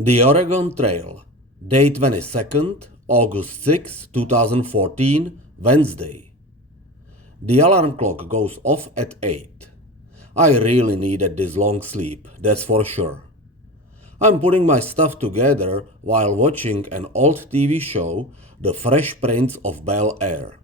The Oregon Trail, day 22nd, August 6, 2014, Wednesday. The alarm clock goes off at 8. I really needed this long sleep, that's for sure. I'm putting my stuff together while watching an old TV show, The Fresh Prince of Bel-Air.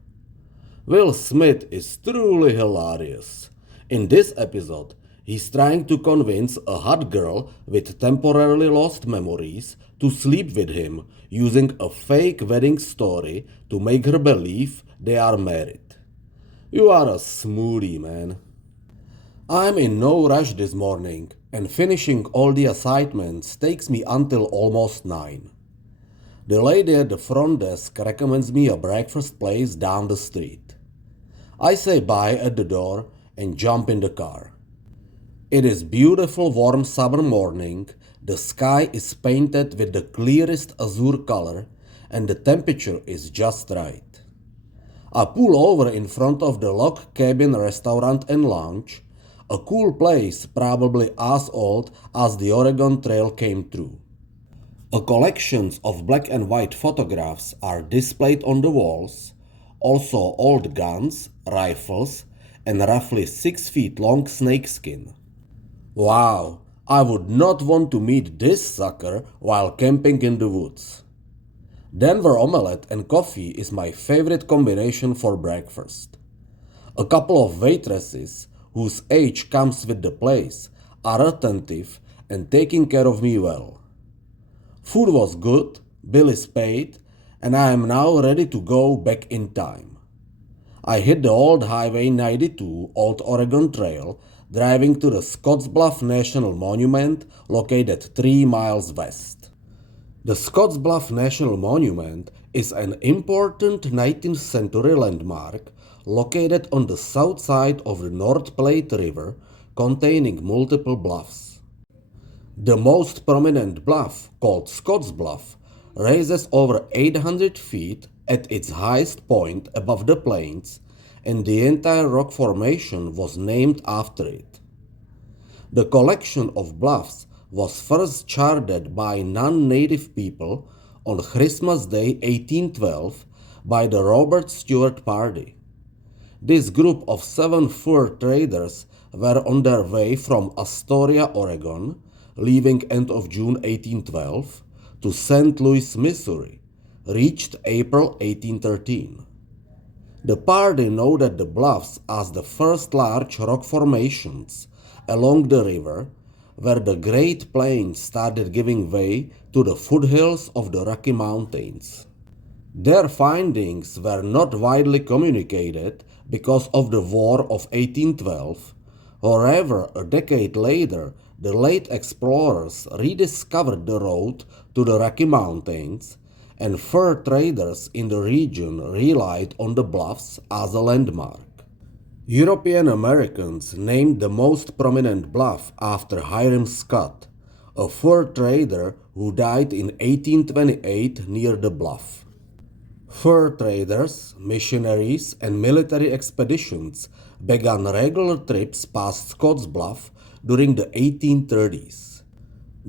Will Smith is truly hilarious. In this episode, he's trying to convince a hot girl with temporarily lost memories to sleep with him using a fake wedding story to make her believe they are married. You are a smoothie, man. I'm in no rush this morning, and finishing all the assignments takes me until almost 9. The lady at the front desk recommends me a breakfast place down the street. I say bye at the door and jump in the car. It is beautiful warm summer morning, the sky is painted with the clearest azure color and the temperature is just right. I pull over in front of the Log Cabin Restaurant and Lounge, a cool place probably as old as the Oregon Trail came through. A collection of black and white photographs are displayed on the walls, also old guns, rifles, and roughly 6 feet long snakeskin. Wow, I would not want to meet this sucker while camping in the woods. Denver omelette and coffee is my favorite combination for breakfast. A couple of waitresses, whose age comes with the place, are attentive and taking care of me well. Food was good, bill is paid, and I am now ready to go back in time. I hit the old Highway 92 Old Oregon Trail, driving to the Scottsbluff National Monument located 3 miles west. The Scottsbluff National Monument is an important 19th century landmark located on the south side of the North Platte River, containing multiple bluffs. The most prominent bluff, called Scottsbluff, rises over 800 feet at its highest point above the plains, and the entire rock formation was named after it. The collection of bluffs was first charted by non-native people on Christmas Day 1812 by the Robert Stewart Party. This group of 7 fur traders were on their way from Astoria, Oregon, leaving end of June 1812, to St. Louis, Missouri, reached April 1813. The party noted the bluffs as the first large rock formations along the river, where the Great Plains started giving way to the foothills of the Rocky Mountains. Their findings were not widely communicated because of the War of 1812. However, a decade later, the late explorers rediscovered the road to the Rocky Mountains, and fur traders in the region relied on the bluffs as a landmark. European Americans named the most prominent bluff after Hiram Scott, a fur trader who died in 1828 near the bluff. Fur traders, missionaries, and military expeditions began regular trips past Scottsbluff during the 1830s.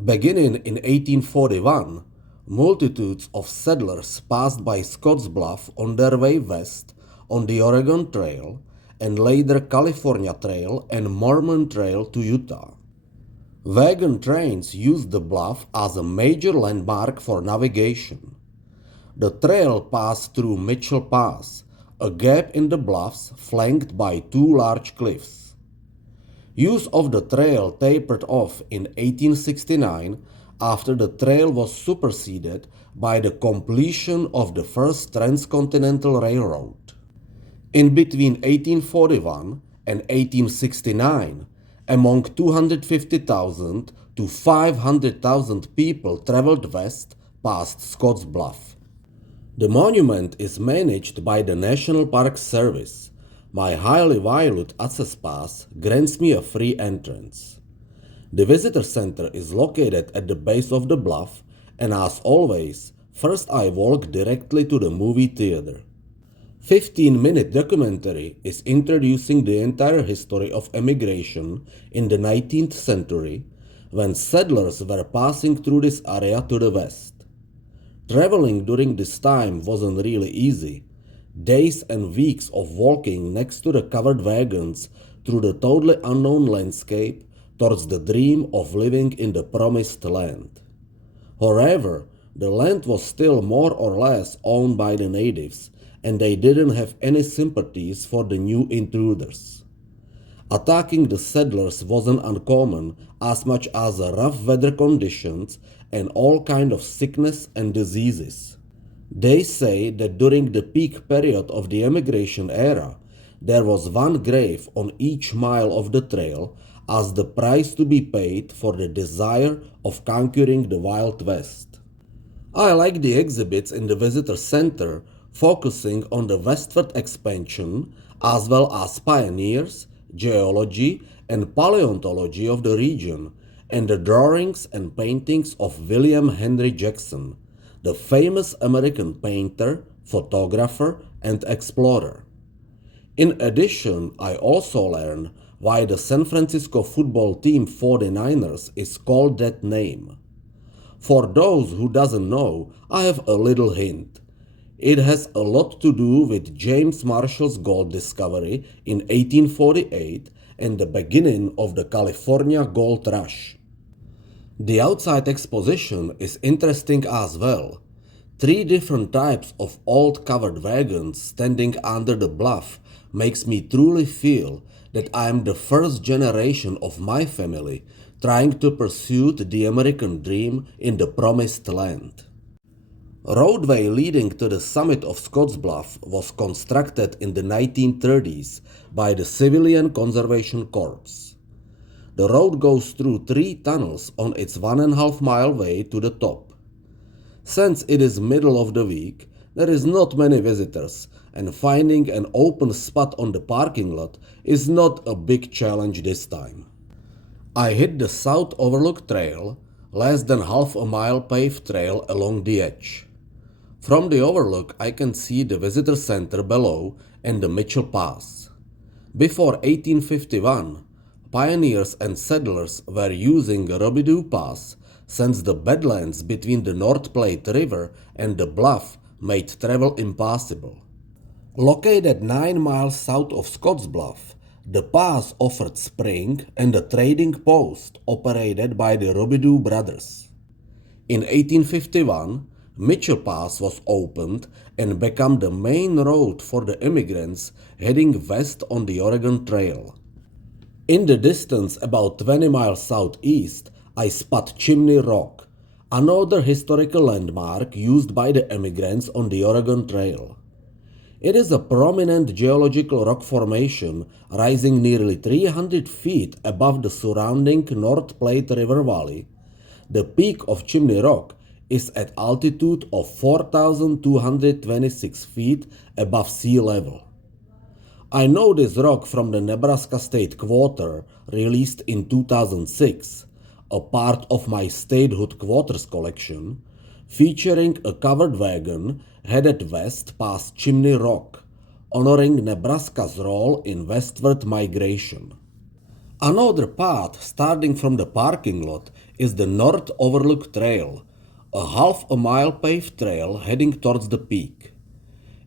Beginning in 1841, multitudes of settlers passed by Scottsbluff on their way west on the Oregon Trail and later California Trail and Mormon Trail to Utah. Wagon trains used the bluff as a major landmark for navigation. The trail passed through Mitchell Pass, a gap in the bluffs flanked by 2 large cliffs. Use of the trail tapered off in 1869 after the trail was superseded by the completion of the first transcontinental railroad. In between 1841 and 1869, among 250,000 to 500,000 people traveled west past Scottsbluff. The monument is managed by the National Park Service. My highly valued access pass grants me a free entrance. The visitor center is located at the base of the bluff, and as always, first I walk directly to the movie theater. 15-minute documentary is introducing the entire history of emigration in the 19th century, when settlers were passing through this area to the west. Traveling during this time wasn't really easy. Days and weeks of walking next to the covered wagons through the totally unknown landscape towards the dream of living in the promised land. However, the land was still more or less owned by the natives, and they didn't have any sympathies for the new intruders. Attacking the settlers wasn't uncommon as much as rough weather conditions and all kind of sickness and diseases. They say that during the peak period of the emigration era, there was one grave on each mile of the trail as the price to be paid for the desire of conquering the Wild West. I like the exhibits in the visitor center focusing on the westward expansion as well as pioneers, geology, and paleontology of the region, and the drawings and paintings of William Henry Jackson, the famous American painter, photographer, and explorer. In addition, I also learned why the San Francisco football team 49ers is called that name. For those who doesn't know, I have a little hint. It has a lot to do with James Marshall's gold discovery in 1848 and the beginning of the California Gold Rush. The outside exposition is interesting as well. 3 different types of old covered wagons standing under the bluff makes me truly feel that I am the first generation of my family trying to pursue the American dream in the promised land. Roadway leading to the summit of Scottsbluff was constructed in the 1930s by the Civilian Conservation Corps. The road goes through 3 tunnels on its 1.5-mile way to the top. Since it is middle of the week, there is not many visitors, and finding an open spot on the parking lot is not a big challenge this time. I hit the South Overlook Trail, less than half a mile paved trail along the edge. From the overlook, I can see the visitor center below and the Mitchell Pass. Before 1851, pioneers and settlers were using Robidoux Pass since the badlands between the North Platte River and the bluff made travel impossible. Located 9 miles south of Scottsbluff, the pass offered spring and a trading post operated by the Robidoux brothers. In 1851, Mitchell Pass was opened and became the main road for the immigrants heading west on the Oregon Trail. In the distance about 20 miles southeast, I spot Chimney Rock, another historical landmark used by the immigrants on the Oregon Trail. It is a prominent geological rock formation rising nearly 300 feet above the surrounding North Platte River Valley. The peak of Chimney Rock is at altitude of 4,226 feet above sea level. I know this rock from the Nebraska State Quarter released in 2006, a part of my statehood quarters collection, featuring a covered wagon headed west past Chimney Rock, honoring Nebraska's role in westward migration. Another path starting from the parking lot is the North Overlook Trail, a half-a-mile paved trail heading towards the peak.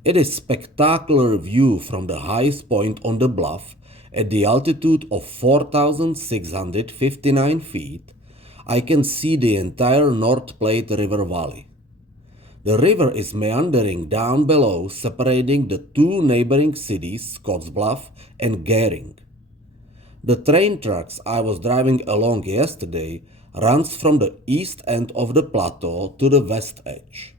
It is a spectacular view from the highest point on the bluff at the altitude of 4,659 feet. I can see the entire North Platte River Valley. The river is meandering down below, separating the 2 neighboring cities, Scottsbluff and Gering. The train tracks I was driving along yesterday runs from the east end of the plateau to the west edge.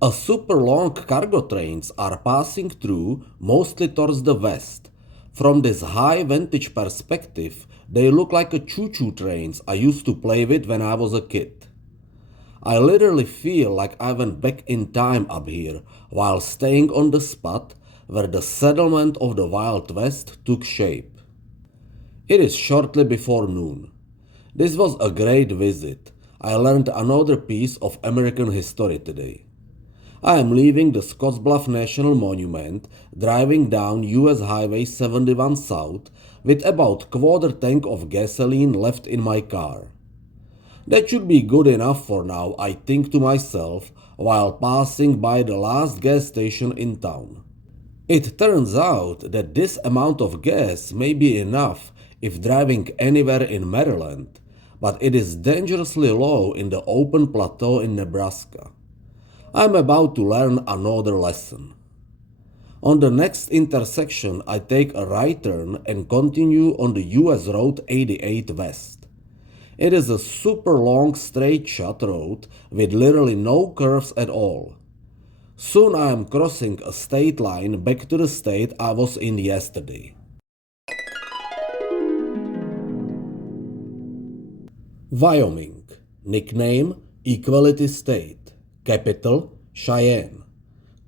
A super long cargo trains are passing through, mostly towards the west. From this high vantage perspective, they look like a choo-choo trains I used to play with when I was a kid. I literally feel like I went back in time up here while staying on the spot where the settlement of the Wild West took shape. It is shortly before noon. This was a great visit. I learned another piece of American history today. I am leaving the Scottsbluff National Monument, driving down US Highway 71 South with about quarter tank of gasoline left in my car. That should be good enough for now, I think to myself, while passing by the last gas station in town. It turns out that this amount of gas may be enough if driving anywhere in Maryland, but it is dangerously low in the open plateau in Nebraska. I'm about to learn another lesson. On the next intersection, I take a right turn and continue on the US Road 88 West. It is a super long straight shot road with literally no curves at all. Soon I am crossing a state line back to the state I was in yesterday. Wyoming. Nickname Equality State. Capital Cheyenne.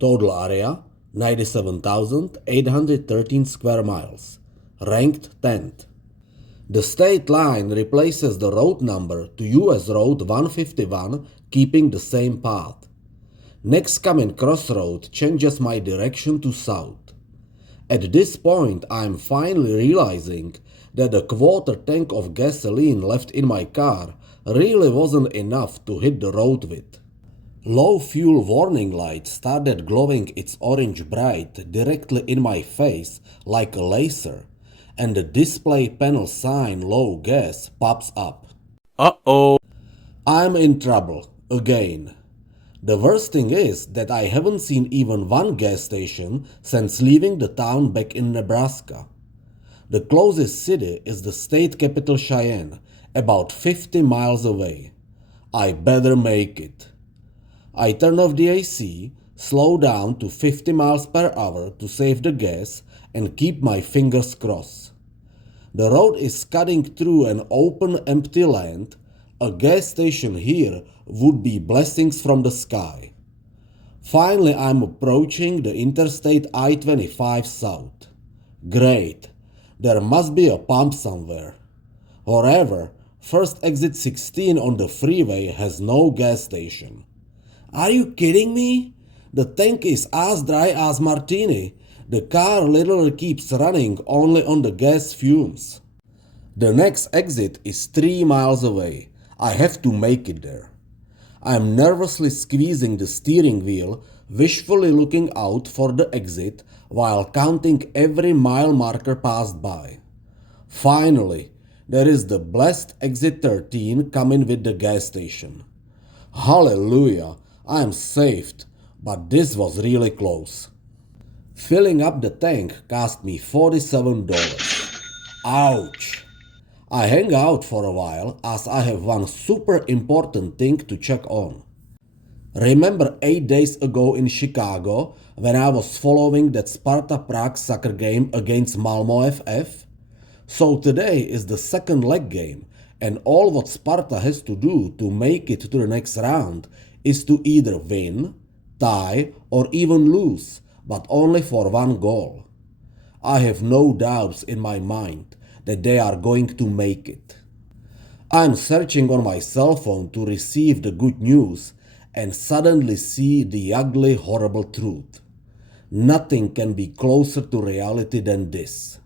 Total area 97,813 square miles. Ranked 10th. The state line replaces the road number to US Road 151, keeping the same path. Next coming crossroad changes my direction to south. At this point I am finally realizing that the quarter tank of gasoline left in my car really wasn't enough to hit the road with. Low fuel warning light started glowing its orange bright directly in my face like a laser, and the display panel sign low gas pops up. Uh-oh. I'm in trouble, again. The worst thing is that I haven't seen even one gas station since leaving the town back in Nebraska. The closest city is the state capital Cheyenne, about 50 miles away. I better make it. I turn off the AC, slow down to 50 miles per hour to save the gas, and keep my fingers crossed. The road is cutting through an open, empty land. A gas station here would be blessings from the sky. Finally, I'm approaching the Interstate I-25 South. Great. There must be a pump somewhere. However, first exit 16 on the freeway has no gas station. Are you kidding me? The tank is as dry as martini. The car literally keeps running only on the gas fumes. The next exit is 3 miles away. I have to make it there. I am nervously squeezing the steering wheel, wishfully looking out for the exit while counting every mile marker passed by. Finally, there is the blessed exit 13 coming with the gas station. Hallelujah, I am saved, but this was really close. Filling up the tank cost me $47. Ouch! I hang out for a while as I have one super important thing to check on. Remember 8 days ago in Chicago when I was following that Sparta Prague soccer game against Malmo FF? So today is the second leg game, and all what Sparta has to do to make it to the next round is to either win, tie, or even lose, but only for one goal. I have no doubts in my mind that they are going to make it. I'm searching on my cell phone to receive the good news and suddenly see the ugly, horrible truth. Nothing can be closer to reality than this.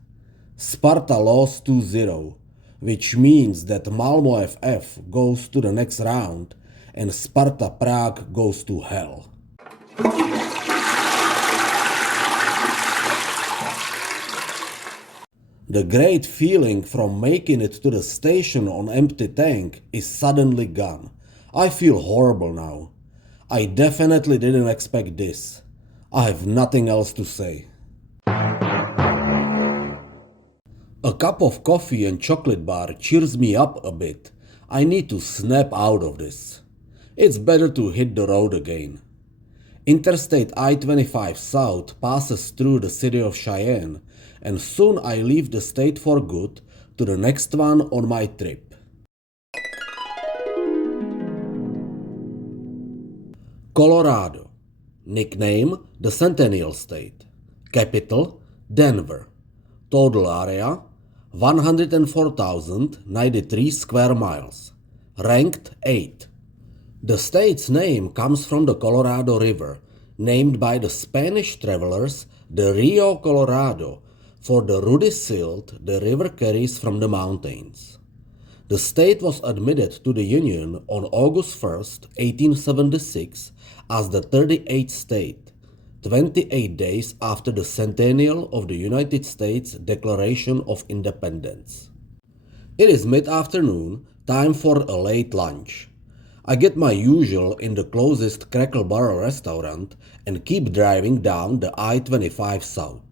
Sparta lost 2-0, which means that Malmo FF goes to the next round and Sparta Prague goes to hell. The great feeling from making it to the station on empty tank is suddenly gone. I feel horrible now. I definitely didn't expect this. I have nothing else to say. A cup of coffee and chocolate bar cheers me up a bit. I need to snap out of this. It's better to hit the road again. Interstate I-25 South passes through the city of Cheyenne, and soon I leave the state for good to the next one on my trip. Colorado. Nickname the Centennial State. Capital Denver. Total area 104,093 square miles. Ranked 8. The state's name comes from the Colorado River, named by the Spanish travelers the Rio Colorado, for the ruddy silt the river carries from the mountains. The state was admitted to the Union on August 1st, 1876 as the 38th state, 28 days after the centennial of the United States Declaration of Independence. It is mid-afternoon, time for a late lunch. I get my usual in the closest Cracker Barrel restaurant and keep driving down the I-25 south.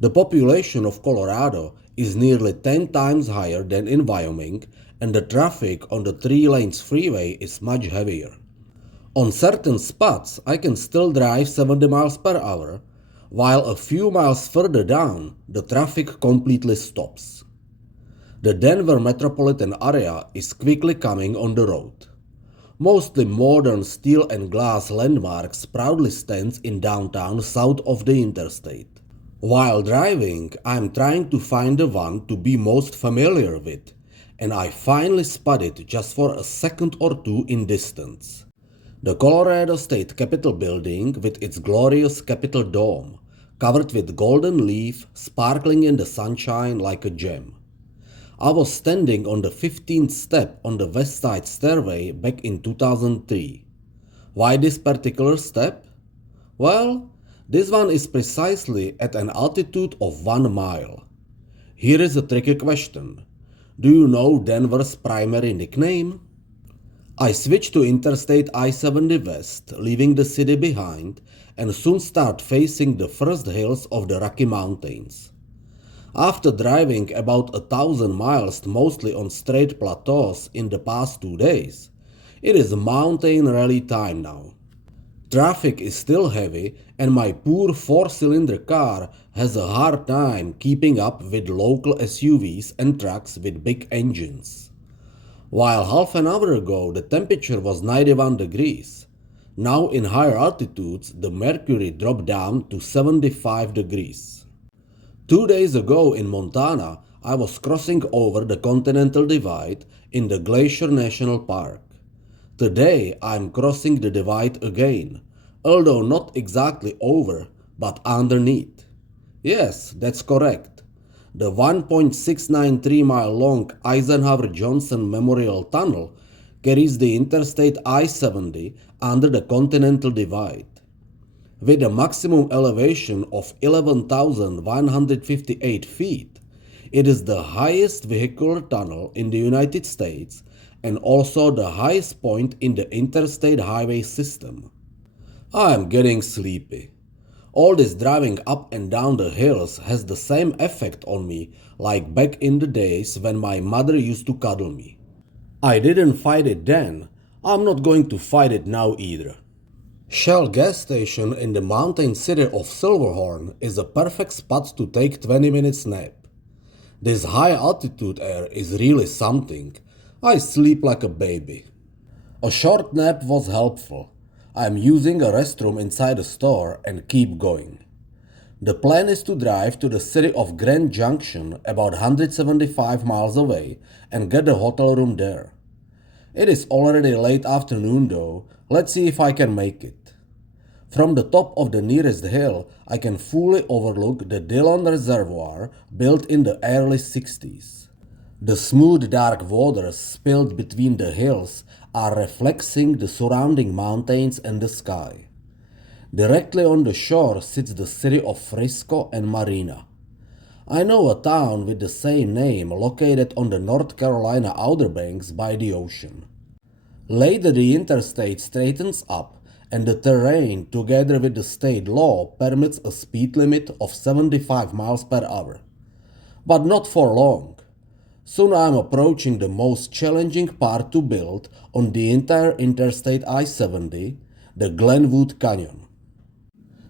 The population of Colorado is nearly 10 times higher than in Wyoming, and the traffic on the 3 lanes freeway is much heavier. On certain spots, I can still drive 70 miles per hour, while a few miles further down, the traffic completely stops. The Denver metropolitan area is quickly coming on the road. Mostly modern steel and glass landmarks proudly stands in downtown south of the interstate. While driving, I am trying to find the one to be most familiar with, and I finally spot it just for a second or two in distance. The Colorado State Capitol building with its glorious Capitol dome, covered with golden leaf, sparkling in the sunshine like a gem. I was standing on the 15th step on the west side stairway back in 2003. Why this particular step? Well, this one is precisely at an altitude of 1 mile. Here is a tricky question. Do you know Denver's primary nickname? I switch to Interstate I-70 West, leaving the city behind, and soon start facing the first hills of the Rocky Mountains. After driving about 1,000 miles mostly on straight plateaus in the past 2 days, it is mountain rally time now. Traffic is still heavy, and my poor 4-cylinder car has a hard time keeping up with local SUVs and trucks with big engines. While half an hour ago the temperature was 91 degrees, now in higher altitudes the mercury dropped down to 75 degrees. 2 days ago in Montana, I was crossing over the Continental Divide in the Glacier National Park. Today I am crossing the divide again, although not exactly over, but underneath. Yes, that's correct. The 1.693-mile-long Eisenhower-Johnson Memorial Tunnel carries the Interstate I-70 under the Continental Divide. With a maximum elevation of 11,158 feet, it is the highest vehicular tunnel in the United States and also the highest point in the interstate highway system. I am getting sleepy. All this driving up and down the hills has the same effect on me like back in the days when my mother used to cuddle me. I didn't fight it then, I'm not going to fight it now either. Shell gas station in the mountain city of Silverhorn is a perfect spot to take 20 minutes nap. This high altitude air is really something. I sleep like a baby. A short nap was helpful. I am using a restroom inside a store and keep going. The plan is to drive to the city of Grand Junction about 175 miles away and get a hotel room there. It is already late afternoon though, let's see if I can make it. From the top of the nearest hill, I can fully overlook the Dillon Reservoir built in the early 60s. The smooth dark waters spilled between the hills are reflecting the surrounding mountains and the sky. Directly on the shore sits the city of Frisco and Marina. I know a town with the same name located on the North Carolina Outer Banks by the ocean. Later the interstate straightens up and the terrain together with the state law permits a speed limit of 75 miles per hour. But not for long. Soon I am approaching the most challenging part to build on the entire Interstate I-70, the Glenwood Canyon.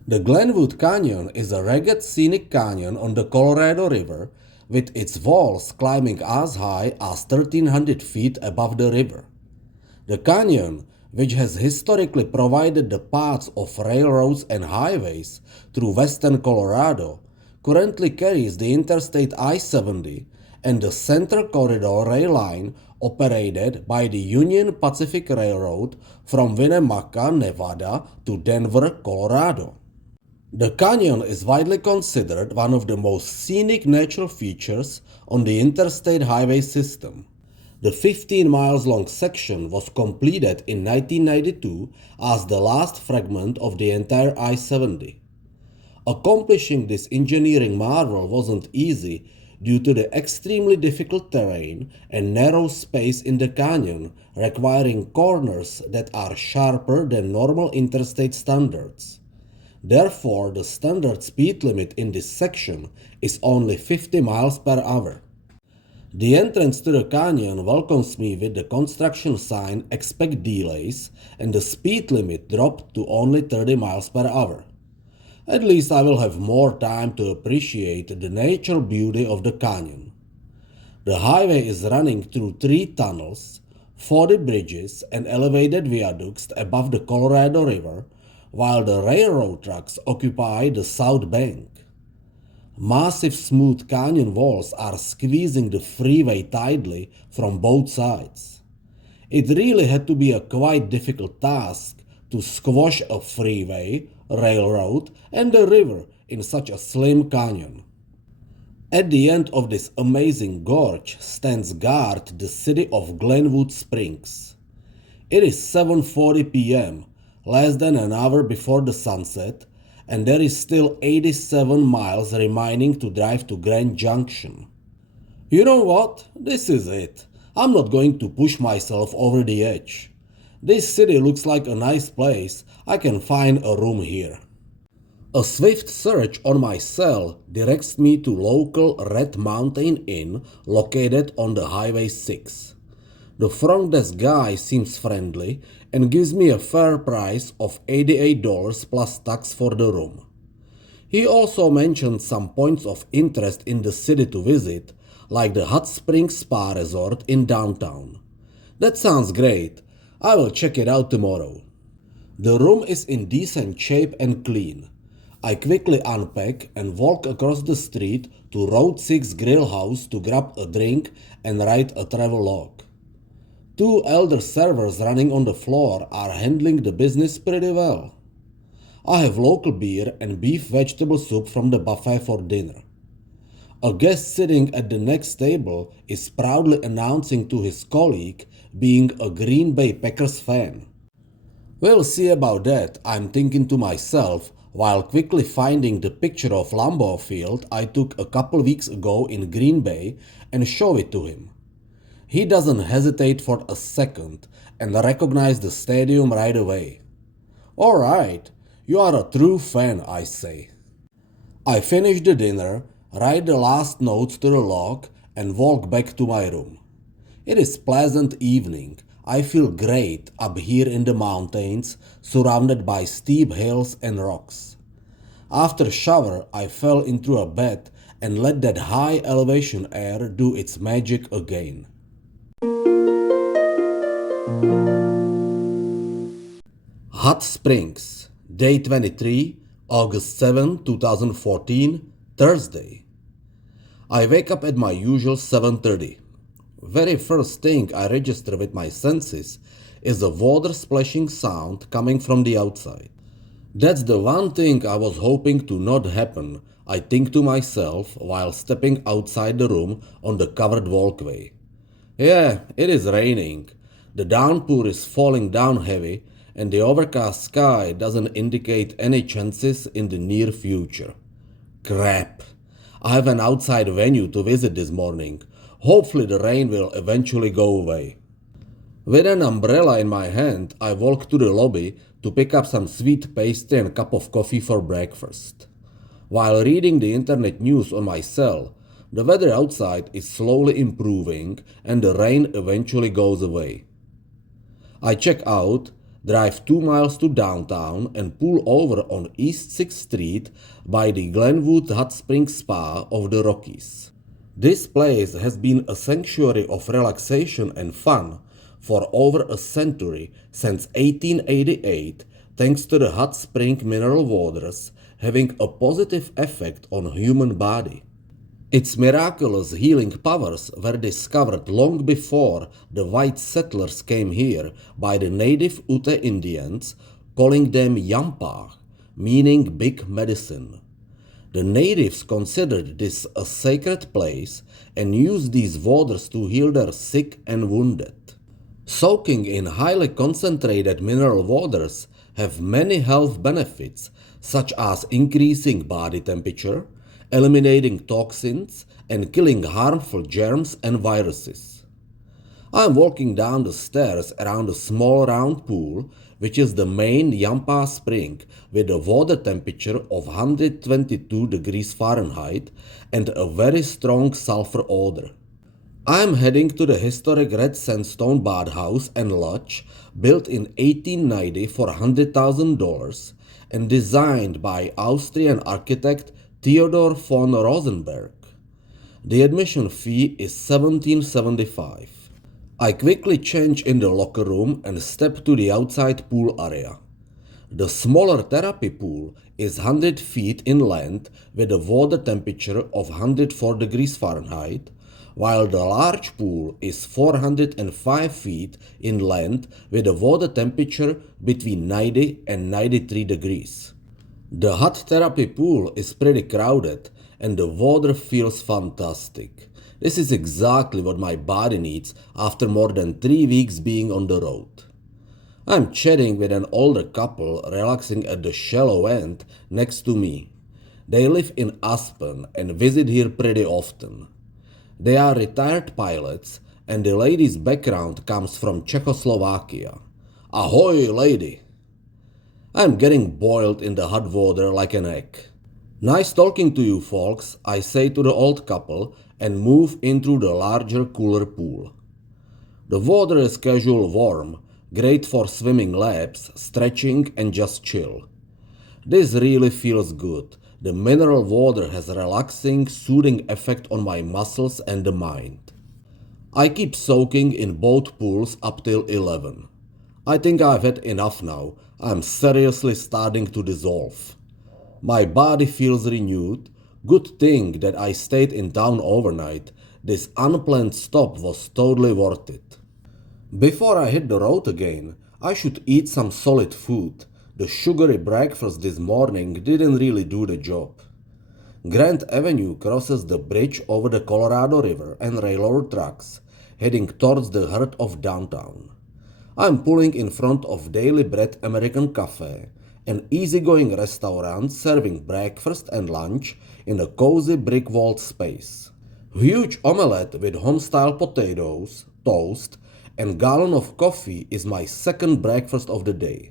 The Glenwood Canyon is a rugged scenic canyon on the Colorado River with its walls climbing as high as 1,300 feet above the river. The canyon, which has historically provided the paths of railroads and highways through western Colorado, currently carries the Interstate I-70 and the Central Corridor rail line operated by the Union Pacific Railroad from Winnemucca, Nevada to Denver, Colorado. The canyon is widely considered one of the most scenic natural features on the interstate highway system. The 15 miles long section was completed in 1992 as the last fragment of the entire I-70. Accomplishing this engineering marvel wasn't easy due to the extremely difficult terrain and narrow space in the canyon, requiring corners that are sharper than normal interstate standards. Therefore, the standard speed limit in this section is only 50 miles per hour. The entrance to the canyon welcomes me with the construction sign "Expect delays" and the speed limit dropped to only 30 miles per hour. At least I will have more time to appreciate the natural beauty of the canyon. The highway is running through 3 tunnels, 40 bridges, and elevated viaducts above the Colorado River, while the railroad tracks occupy the south bank. Massive smooth canyon walls are squeezing the freeway tightly from both sides. It really had to be a quite difficult task to squash a freeway, railroad, and the river in such a slim canyon. At the end of this amazing gorge stands guard the city of Glenwood Springs. It is 7:40 p.m., less than an hour before the sunset, and there is still 87 miles remaining to drive to Grand Junction. You know what? This is it. I'm not going to push myself over the edge. This city looks like a nice place. I can find a room here. A swift search on my cell directs me to local Red Mountain Inn located on the Highway 6. The front desk guy seems friendly and gives me a fair price of $88 plus tax for the room. He also mentioned some points of interest in the city to visit, like the Hot Springs Spa Resort in downtown. That sounds great. I will check it out tomorrow. The room is in decent shape and clean. I quickly unpack and walk across the street to Road 6 Grill House to grab a drink and write a travel log. 2 elder servers running on the floor are handling the business pretty well. I have local beer and beef vegetable soup from the buffet for dinner. A guest sitting at the next table is proudly announcing to his colleague being a Green Bay Packers fan. We'll see about that, I'm thinking to myself, while quickly finding the picture of Lambeau Field I took a couple weeks ago in Green Bay and show it to him. He doesn't hesitate for a second and recognizes the stadium right away. Alright, you are a true fan, I say. I finish the dinner, write the last notes to the log, and walk back to my room. It is pleasant evening. I feel great up here in the mountains, surrounded by steep hills and rocks. After shower, I fell into a bed and let that high elevation air do its magic again. Hot Springs, Day 23, August 7, 2014, Thursday. I wake up at my usual 7:30. Very first thing I register with my senses is the water splashing sound coming from the outside. That's the one thing I was hoping to not happen, I think to myself while stepping outside the room on the covered walkway. Yeah, it is raining. The downpour is falling down heavy, and the overcast sky doesn't indicate any chances in the near future. Crap. I have an outside venue to visit this morning. Hopefully the rain will eventually go away. With an umbrella in my hand, I walk to the lobby to pick up some sweet pastry and a cup of coffee for breakfast. While reading the internet news on my cell, the weather outside is slowly improving and the rain eventually goes away. I check out, drive 2 miles to downtown and pull over on East 6th Street by the Glenwood Hot Springs Spa of the Rockies. This place has been a sanctuary of relaxation and fun for over a century, since 1888, thanks to the hot spring mineral waters having a positive effect on human body. Its miraculous healing powers were discovered long before the white settlers came here by the native Ute Indians, calling them Yampa, meaning big medicine. The natives considered this a sacred place and used these waters to heal their sick and wounded. Soaking in highly concentrated mineral waters have many health benefits, such as increasing body temperature, eliminating toxins, and killing harmful germs and viruses. I am walking down the stairs around a small round pool, which is the main Yampa spring with a water temperature of 122 degrees Fahrenheit and a very strong sulfur odor. I am heading to the historic red sandstone bathhouse and lodge built in 1890 for $100,000 and designed by Austrian architect Theodor von Rosenberg. The admission fee is $17.75. I quickly change in the locker room and step to the outside pool area. The smaller therapy pool is 100 feet in length with a water temperature of 104 degrees Fahrenheit, while the large pool is 405 feet in length with a water temperature between 90 and 93 degrees. The hot therapy pool is pretty crowded and the water feels fantastic. This is exactly what my body needs after more than 3 weeks being on the road. I'm chatting with an older couple relaxing at the shallow end next to me. They live in Aspen and visit here pretty often. They are retired pilots and the lady's background comes from Czechoslovakia. Ahoy, lady! I'm getting boiled in the hot water like an egg. Nice talking to you folks, I say to the old couple and move into the larger, cooler pool. The water is casual warm, great for swimming laps, stretching and just chill. This really feels good. The mineral water has a relaxing, soothing effect on my muscles and the mind. I keep soaking in both pools up till 11. I think I've had enough now. I'm seriously starting to dissolve. My body feels renewed. Good thing that I stayed in town overnight. This unplanned stop was totally worth it. Before I hit the road again, I should eat some solid food. The sugary breakfast this morning didn't really do the job. Grand Avenue crosses the bridge over the Colorado River and railroad tracks, heading towards the heart of downtown. I'm pulling in front of Daily Bread American Cafe, an easygoing restaurant serving breakfast and lunch in a cozy brick-walled space. Huge omelette with home-style potatoes, toast, and gallon of coffee is my second breakfast of the day.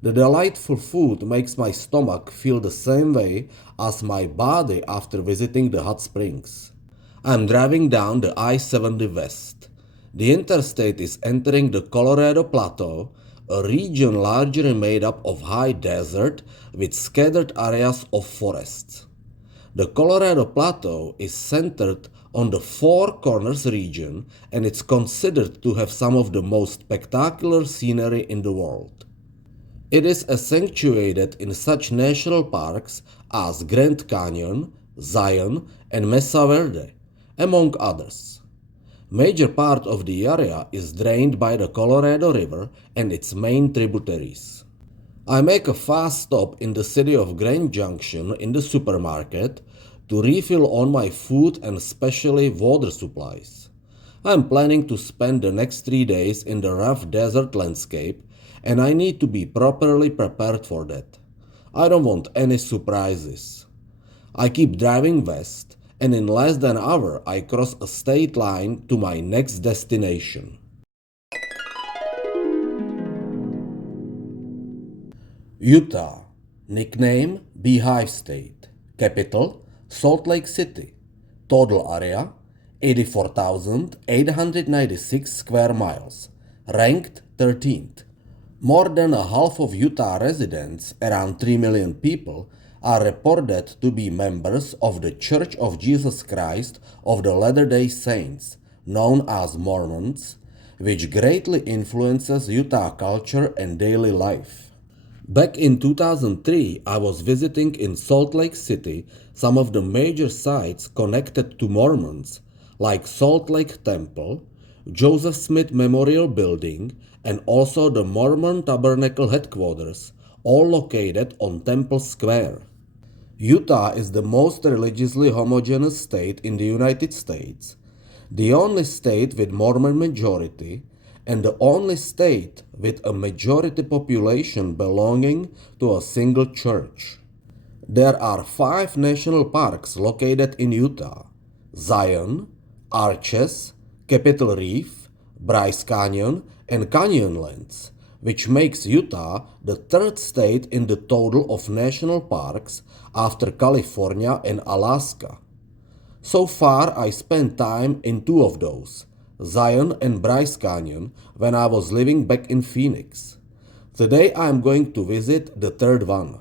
The delightful food makes my stomach feel the same way as my body after visiting the hot springs. I'm driving down the I-70 West. The interstate is entering the Colorado Plateau, a region largely made up of high desert with scattered areas of forests. The Colorado Plateau is centered on the Four Corners region and it's considered to have some of the most spectacular scenery in the world. It is accentuated in such national parks as Grand Canyon, Zion, and Mesa Verde, among others. Major part of the area is drained by the Colorado River and its main tributaries. I make a fast stop in the city of Grand Junction in the supermarket to refill on my food and especially water supplies. I am planning to spend the next 3 days in the rough desert landscape and I need to be properly prepared for that. I don't want any surprises. I keep driving west and in less than an hour I cross a state line to my next destination. Utah. Nickname Beehive State. Capital Salt Lake City. Total area 84,896 square miles. Ranked 13th. More than a half of Utah residents, around 3 million people, are reported to be members of the Church of Jesus Christ of the Latter-day Saints, known as Mormons, which greatly influences Utah culture and daily life. Back in 2003, I was visiting in Salt Lake City some of the major sites connected to Mormons, like Salt Lake Temple, Joseph Smith Memorial Building, and also the Mormon Tabernacle headquarters, all located on Temple Square. Utah is the most religiously homogeneous state in the United States, the only state with Mormon majority, and the only state with a majority population belonging to a single church. There are 5 national parks located in Utah: Zion, Arches, Capitol Reef, Bryce Canyon, and Canyonlands, which makes Utah the 3rd state in the total of national parks after California and Alaska. So far, I spent time in 2 of those, Zion and Bryce Canyon, when I was living back in Phoenix. Today I am going to visit the 3rd one.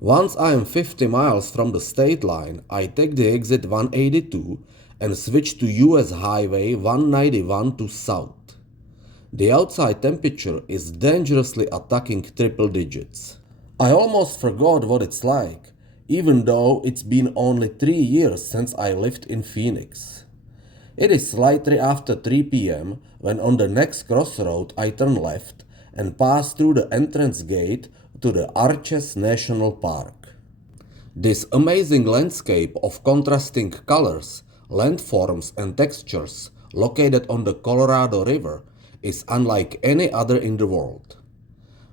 Once I am 50 miles from the state line, I take the exit 182 and switch to US Highway 191 to south. The outside temperature is dangerously attacking triple digits. I almost forgot what it's like, even though it's been only 3 years since I lived in Phoenix. It is slightly after 3 p.m. when on the next crossroad I turn left and pass through the entrance gate to the Arches National Park. This amazing landscape of contrasting colors, landforms and textures located on the Colorado River is unlike any other in the world.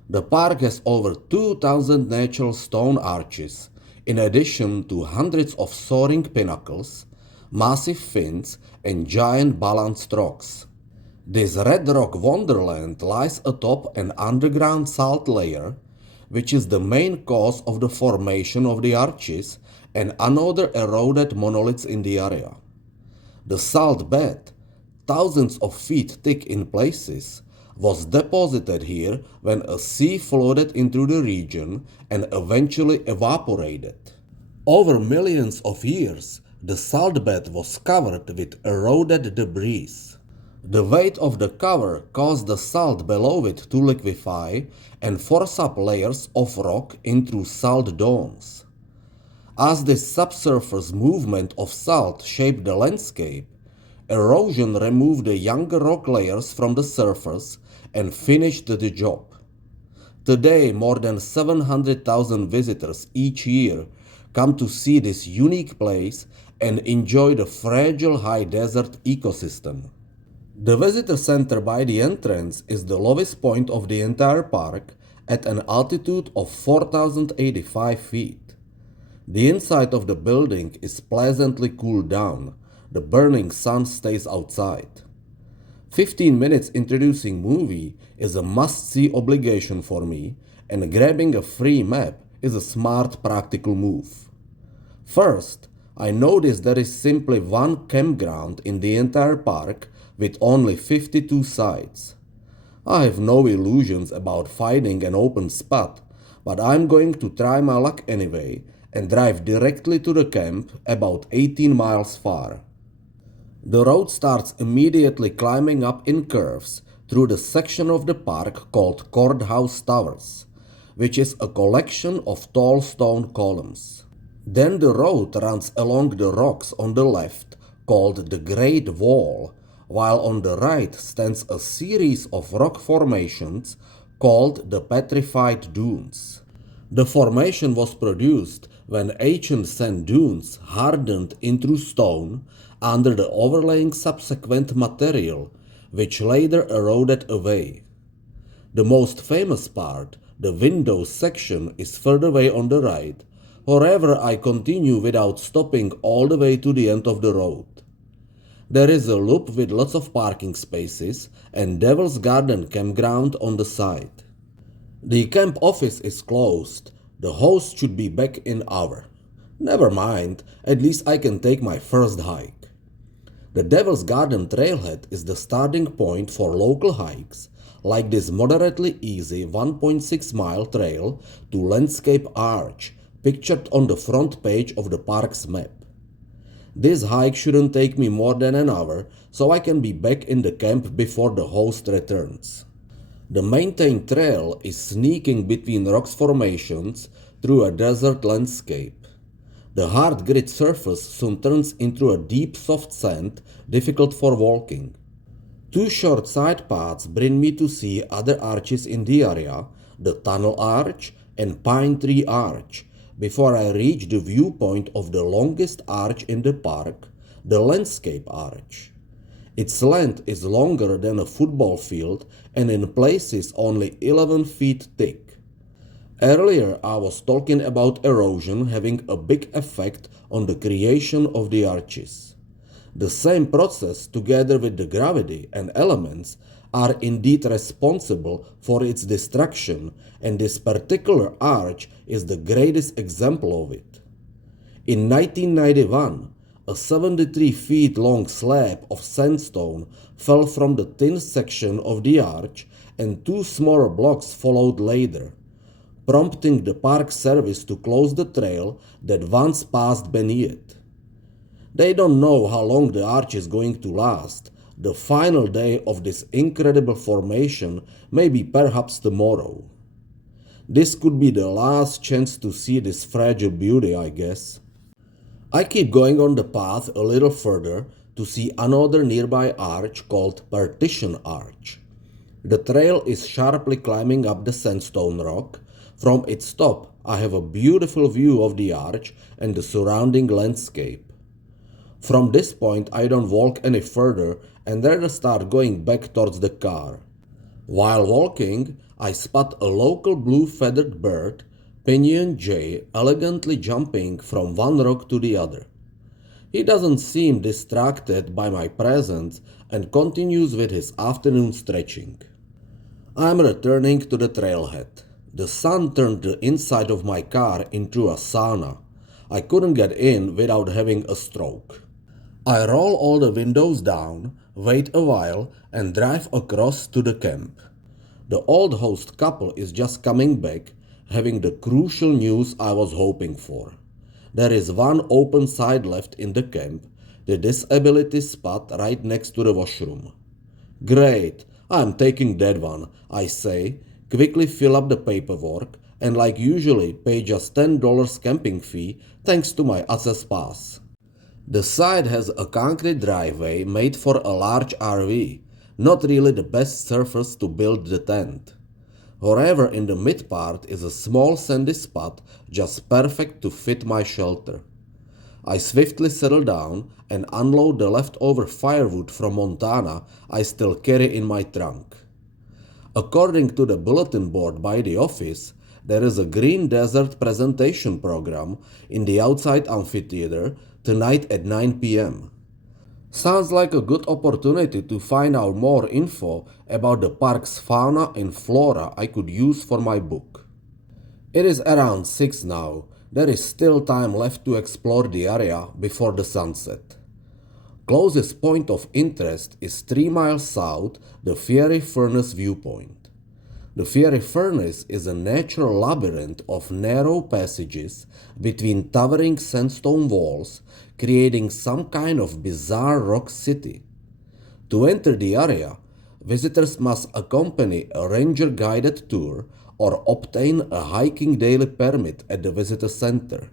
The park has over 2,000 natural stone arches, in addition to hundreds of soaring pinnacles, massive fins, and giant balanced rocks. This red rock wonderland lies atop an underground salt layer, which is the main cause of the formation of the arches and another eroded monoliths in the area. The salt bed, thousands of feet thick in places, was deposited here when a sea flooded into the region and eventually evaporated. Over millions of years, the salt bed was covered with eroded debris. The weight of the cover caused the salt below it to liquefy and force up layers of rock into salt domes. As this subsurface movement of salt shaped the landscape, erosion removed the younger rock layers from the surface and finished the job. Today, more than 700,000 visitors each year come to see this unique place and enjoy the fragile high desert ecosystem. The visitor center by the entrance is the lowest point of the entire park at an altitude of 4,085 feet. The inside of the building is pleasantly cooled down. The burning sun stays outside. 15 minutes introducing movie is a must-see obligation for me, and grabbing a free map is a smart practical move. First, I noticed there is simply one campground in the entire park with only 52 sites. I have no illusions about finding an open spot, but I'm going to try my luck anyway and drive directly to the camp about 18 miles far. The road starts immediately climbing up in curves through the section of the park called Courthouse Towers, which is a collection of tall stone columns. Then the road runs along the rocks on the left called the Great Wall, while on the right stands a series of rock formations called the Petrified Dunes. The formation was produced when ancient sand dunes hardened into stone under the overlaying subsequent material, which later eroded away. The most famous part, the windows section, is further away on the right. However, I continue without stopping all the way to the end of the road. There is a loop with lots of parking spaces and Devil's Garden campground on the side. The camp office is closed. The host should be back in an hour. Never mind, at least I can take my first hike. The Devil's Garden trailhead is the starting point for local hikes, like this moderately easy 1.6 mile trail to Landscape Arch, pictured on the front page of the park's map. This hike shouldn't take me more than an hour, so I can be back in the camp before the host returns. The maintained trail is sneaking between rock formations through a desert landscape. The hard grit surface soon turns into a deep soft sand, difficult for walking. 2 short side paths bring me to see other arches in the area, the Tunnel Arch and Pine Tree Arch, before I reach the viewpoint of the longest arch in the park, the landscape arch. Its length is longer than a football field and in places only 11 feet thick. Earlier I was talking about erosion having a big effect on the creation of the arches. The same process, together with the gravity and elements, are indeed responsible for its destruction, and this particular arch is the greatest example of it. In 1991, a 73 feet long slab of sandstone fell from the thin section of the arch, and two smaller blocks followed later, prompting the Park Service to close the trail that once passed beneath it. They don't know how long the arch is going to last. The final day of this incredible formation may be perhaps tomorrow. This could be the last chance to see this fragile beauty, I guess. I keep going on the path a little further to see another nearby arch called Partition Arch. The trail is sharply climbing up the sandstone rock. From its top, I have a beautiful view of the arch and the surrounding landscape. From this point, I don't walk any further and rather start going back towards the car. While walking, I spot a local blue-feathered bird, Pinion Jay, elegantly jumping from one rock to the other. He doesn't seem distracted by my presence and continues with his afternoon stretching. I'm returning to the trailhead. The sun turned the inside of my car into a sauna. I couldn't get in without having a stroke. I roll all the windows down, wait a while, and drive across to the camp. The old host couple is just coming back, having the crucial news I was hoping for. There is one open side left in the camp, the disability spot right next to the washroom. Great, I'm taking that one, I say, quickly fill up the paperwork, and like usually pay just $10 camping fee thanks to my access pass. The site has a concrete driveway made for a large RV, not really the best surface to build the tent. However, in the mid part is a small sandy spot just perfect to fit my shelter. I swiftly settle down and unload the leftover firewood from Montana I still carry in my trunk. According to the bulletin board by the office, there is a Green Desert presentation program in the outside amphitheater tonight at 9 p.m. Sounds like a good opportunity to find out more info about the park's fauna and flora I could use for my book. It is around 6 now. There is still time left to explore the area before the sunset. Closest point of interest is 3 miles south, the Fiery Furnace viewpoint. The Fiery Furnace is a natural labyrinth of narrow passages between towering sandstone walls, creating some kind of bizarre rock city. To enter the area, visitors must accompany a ranger-guided tour or obtain a hiking daily permit at the visitor center.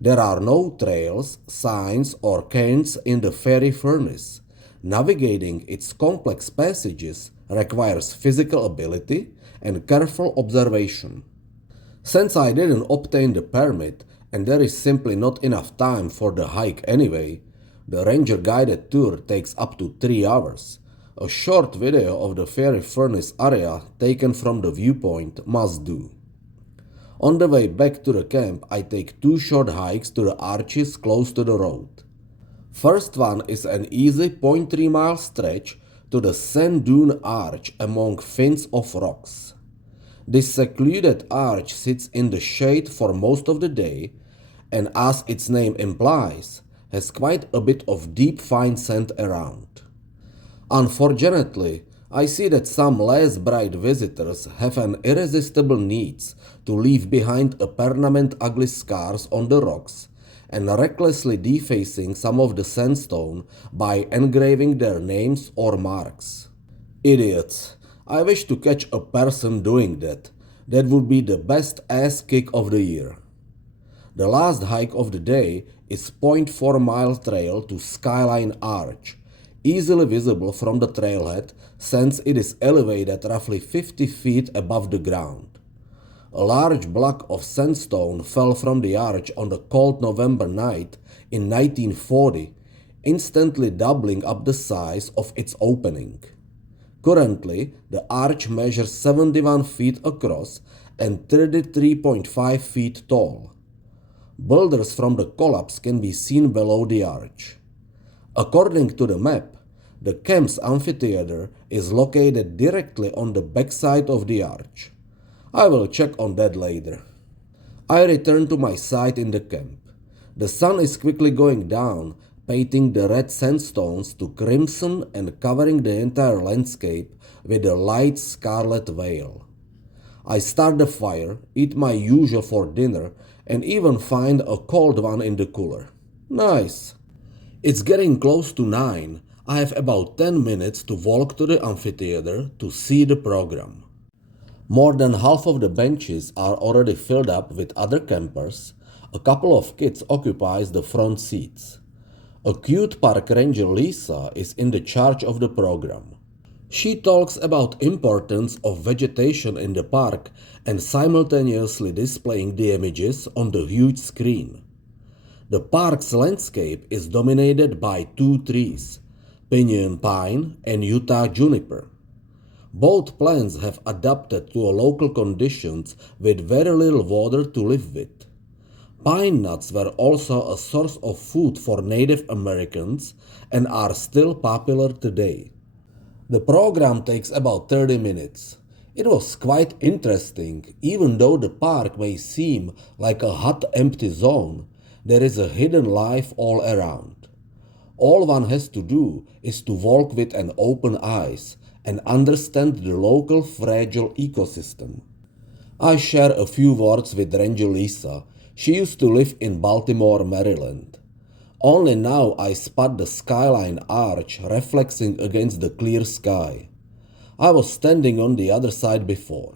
There are no trails, signs, or cairns in the Fiery Furnace. Navigating its complex passages requires physical ability and careful observation. Since I didn't obtain the permit and there is simply not enough time for the hike anyway, the ranger-guided tour takes up to 3 hours. A short video of the Fiery Furnace area taken from the viewpoint must do. On the way back to the camp, I take 2 short hikes to the arches close to the road. First one is an easy 0.3 mile stretch to the Sand Dune Arch among fins of rocks. This secluded arch sits in the shade for most of the day and, as its name implies, has quite a bit of deep fine sand around. Unfortunately, I see that some less bright visitors have an irresistible need to leave behind a permanent ugly scars on the rocks and recklessly defacing some of the sandstone by engraving their names or marks. Idiots! I wish to catch a person doing that. That would be the best ass kick of the year. The last hike of the day is 0.4 mile trail to Skyline Arch, easily visible from the trailhead since it is elevated roughly 50 feet above the ground. A large block of sandstone fell from the arch on the cold November night in 1940, instantly doubling up the size of its opening. Currently, the arch measures 71 feet across and 33.5 feet tall. Boulders from the collapse can be seen below the arch. According to the map, the camp's amphitheater is located directly on the backside of the arch. I will check on that later. I return to my site in the camp. The sun is quickly going down, painting the red sandstones to crimson and covering the entire landscape with a light scarlet veil. I start the fire, eat my usual for dinner, and even find a cold one in the cooler. Nice. It's getting close to 9. I have about 10 minutes to walk to the amphitheater to see the program. More than half of the benches are already filled up with other campers. A couple of kids occupies the front seats. A cute park ranger Lisa is in the charge of the program. She talks about importance of vegetation in the park and simultaneously displaying the images on the huge screen. The park's landscape is dominated by 2 trees, pinyon pine and Utah juniper. Both plants have adapted to local conditions with very little water to live with. Pine nuts were also a source of food for Native Americans and are still popular today. The program takes about 30 minutes. It was quite interesting. Even though the park may seem like a hot, empty zone, there is a hidden life all around. All one has to do is to walk with an open eyes and understand the local fragile ecosystem. I share a few words with Ranger Lisa. She used to live in Baltimore, Maryland. Only now I spot the skyline arch reflecting against the clear sky. I was standing on the other side before.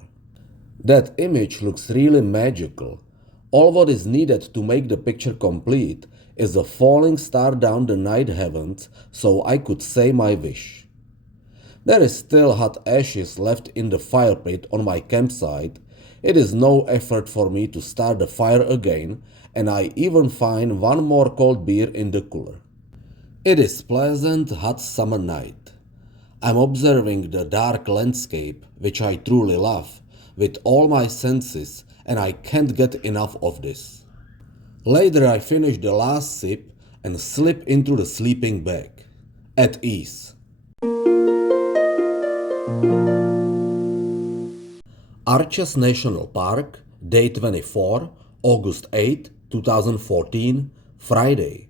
That image looks really magical. All what is needed to make the picture complete is a falling star down the night heavens so I could say my wish. There is still hot ashes left in the fire pit on my campsite. It is no effort for me to start the fire again, and I even find one more cold beer in the cooler. It is pleasant hot summer night. I'm observing the dark landscape, which I truly love, with all my senses, and I can't get enough of this. Later I finish the last sip and slip into the sleeping bag. At ease. Arches National Park, Day 24, August 8, 2014, Friday.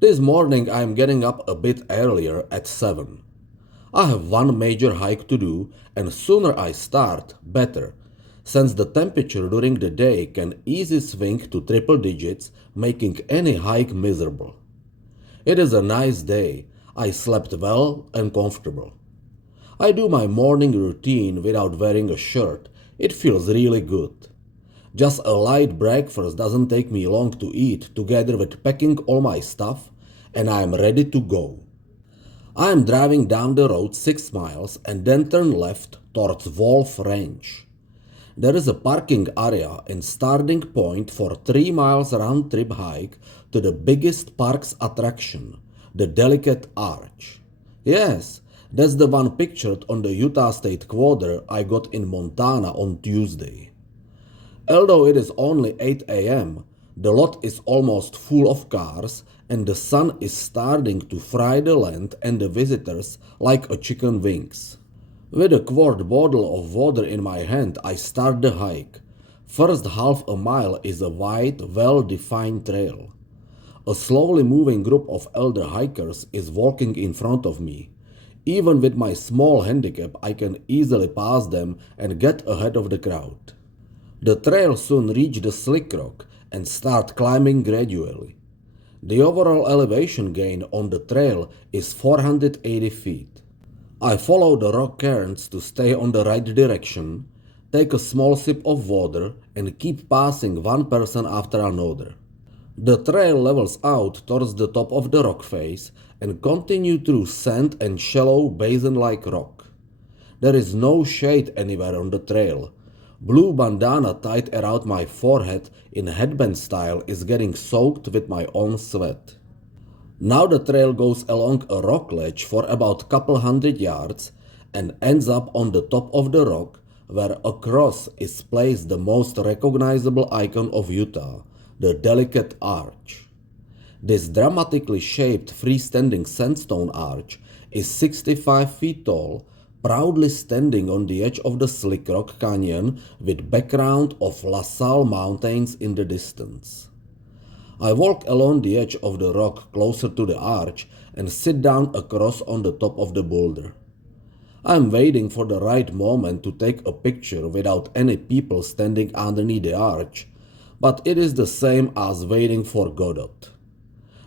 This morning I am getting up a bit earlier at 7. I have one major hike to do, and sooner I start, better, since the temperature during the day can easily swing to triple digits, making any hike miserable. It is a nice day. I slept well and comfortable. I do my morning routine without wearing a shirt. It feels really good. Just a light breakfast doesn't take me long to eat, together with packing all my stuff, and I am ready to go. I am driving down the road 6 miles and then turn left towards Wolf Ranch. There is a parking area and starting point for 3 miles round trip hike to the biggest park's attraction, the Delicate Arch. Yes, that's the one pictured on the Utah State Quarter I got in Montana on Tuesday. Although it is only 8 a.m., the lot is almost full of cars and the sun is starting to fry the land and the visitors like a chicken wings. With a quart bottle of water in my hand, I start the hike. First half a mile is a wide, well-defined trail. A slowly moving group of elder hikers is walking in front of me. Even with my small handicap, I can easily pass them and get ahead of the crowd. The trail soon reaches the slick rock and start climbing gradually. The overall elevation gain on the trail is 480 feet. I follow the rock cairns to stay on the right direction, take a small sip of water, and keep passing one person after another. The trail levels out towards the top of the rock face and continue through sand and shallow basin-like rock. There is no shade anywhere on the trail. Blue bandana tied around my forehead in headband style is getting soaked with my own sweat. Now the trail goes along a rock ledge for about couple hundred yards and ends up on the top of the rock where across is placed the most recognizable icon of Utah, the delicate arch. This dramatically shaped freestanding sandstone arch is 65 feet tall, proudly standing on the edge of the Slick Rock Canyon with background of La Salle Mountains in the distance. I walk along the edge of the rock closer to the arch and sit down across on the top of the boulder. I am waiting for the right moment to take a picture without any people standing underneath the arch, but it is the same as waiting for Godot.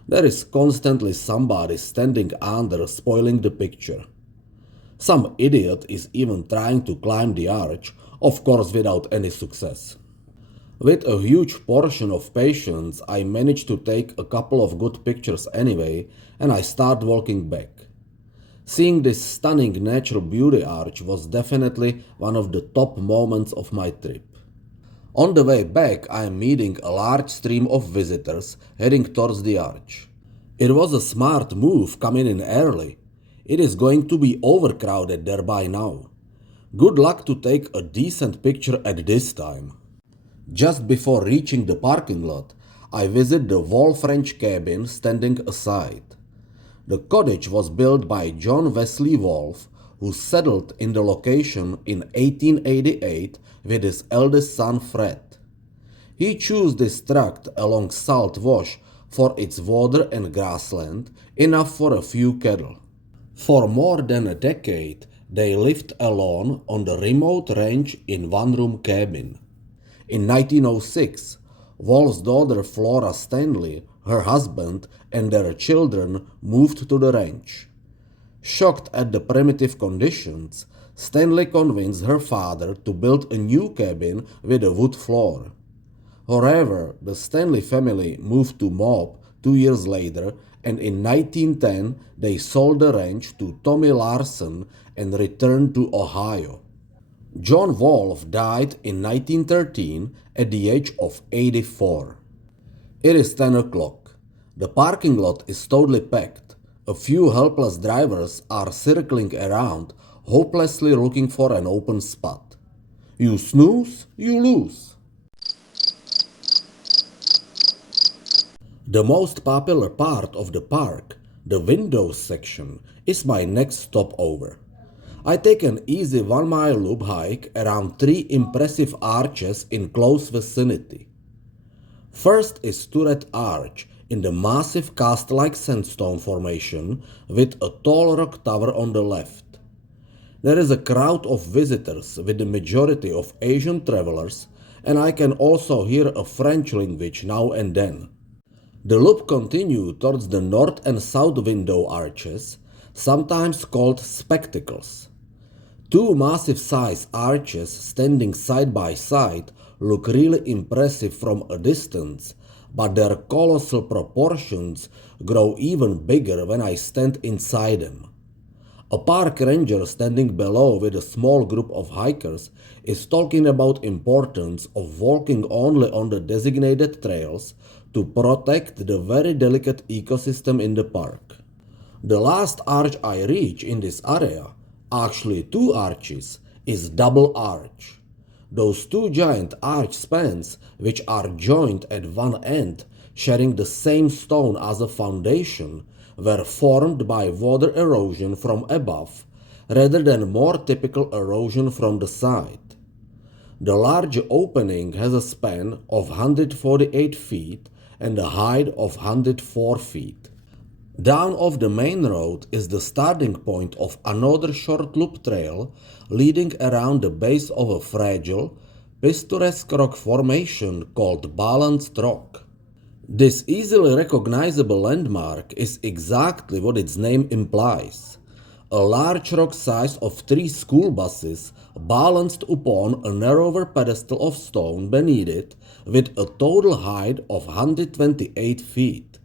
There is constantly somebody standing under spoiling the picture. Some idiot is even trying to climb the arch, of course without any success. With a huge portion of patience, I manage to take a couple of good pictures anyway, and I start walking back. Seeing this stunning natural beauty arch was definitely one of the top moments of my trip. On the way back, I am meeting a large stream of visitors heading towards the arch. It was a smart move coming in early. It is going to be overcrowded there by now. Good luck to take a decent picture at this time. Just before reaching the parking lot, I visit the wall French cabin standing aside. The cottage was built by John Wesley Wolfe, who settled in the location in 1888 with his eldest son Fred. He chose this tract along Salt Wash for its water and grassland, enough for a few cattle. For more than a decade, they lived alone on the remote ranch in one-room cabin. In 1906, Wolfe's daughter Flora Stanley, her husband, and their children moved to the ranch. Shocked at the primitive conditions, Stanley convinced her father to build a new cabin with a wood floor. However, the Stanley family moved to Moab 2 years later, and in 1910 they sold the ranch to Tommy Larson and returned to Ohio. John Wolfe died in 1913 at the age of 84. It is 10 o'clock. The parking lot is totally packed. A few helpless drivers are circling around, hopelessly looking for an open spot. You snooze, you lose. The most popular part of the park, the windows section, is my next stopover. I take an easy 1-mile loop hike around 3 impressive arches in close vicinity. First is Turret Arch in the massive cast-like sandstone formation with a tall rock tower on the left. There is a crowd of visitors with the majority of Asian travelers, and I can also hear a French language now and then. The loop continues towards the north and south window arches, sometimes called spectacles. 2 massive-sized arches standing side by side look really impressive from a distance, but their colossal proportions grow even bigger when I stand inside them. A park ranger standing below with a small group of hikers is talking about importance of walking only on the designated trails to protect the very delicate ecosystem in the park. The last arch I reach in this area, actually 2 arches, is Double Arch. Those 2 giant arch spans, which are joined at one end, sharing the same stone as a foundation, were formed by water erosion from above, rather than more typical erosion from the side. The large opening has a span of 148 feet and a height of 104 feet. Down off the main road is the starting point of another short loop trail leading around the base of a fragile, picturesque rock formation called Balanced Rock. This easily recognizable landmark is exactly what its name implies. A large rock size of 3 school buses balanced upon a narrower pedestal of stone beneath it with a total height of 128 feet.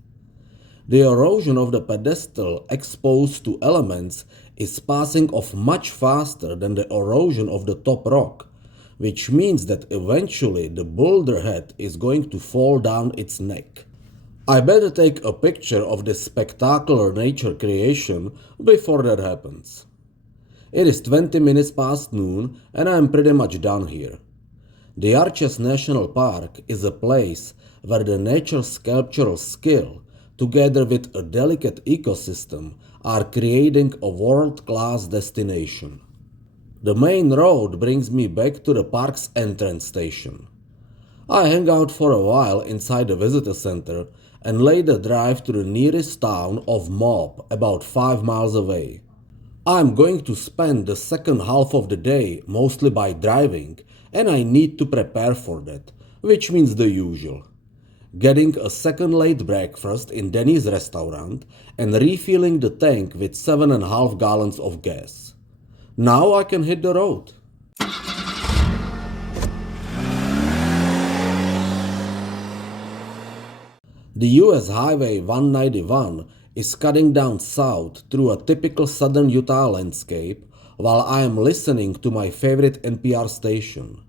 The erosion of the pedestal exposed to elements is passing off much faster than the erosion of the top rock, which means that eventually the boulder head is going to fall down its neck. I better take a picture of this spectacular nature creation before that happens. It is 20 minutes past noon and I am pretty much done here. The Arches National Park is a place where the nature sculptural skill, together with a delicate ecosystem, are creating a world-class destination. The main road brings me back to the park's entrance station. I hang out for a while inside the visitor center and later drive to the nearest town of Moab, about 5 miles away. I'm going to spend the second half of the day mostly by driving, and I need to prepare for that, which means the usual. Getting a second late breakfast in Denny's restaurant and refilling the tank with 7.5 gallons of gas. Now I can hit the road. The US Highway 191 is cutting down south through a typical southern Utah landscape while I am listening to my favorite NPR station.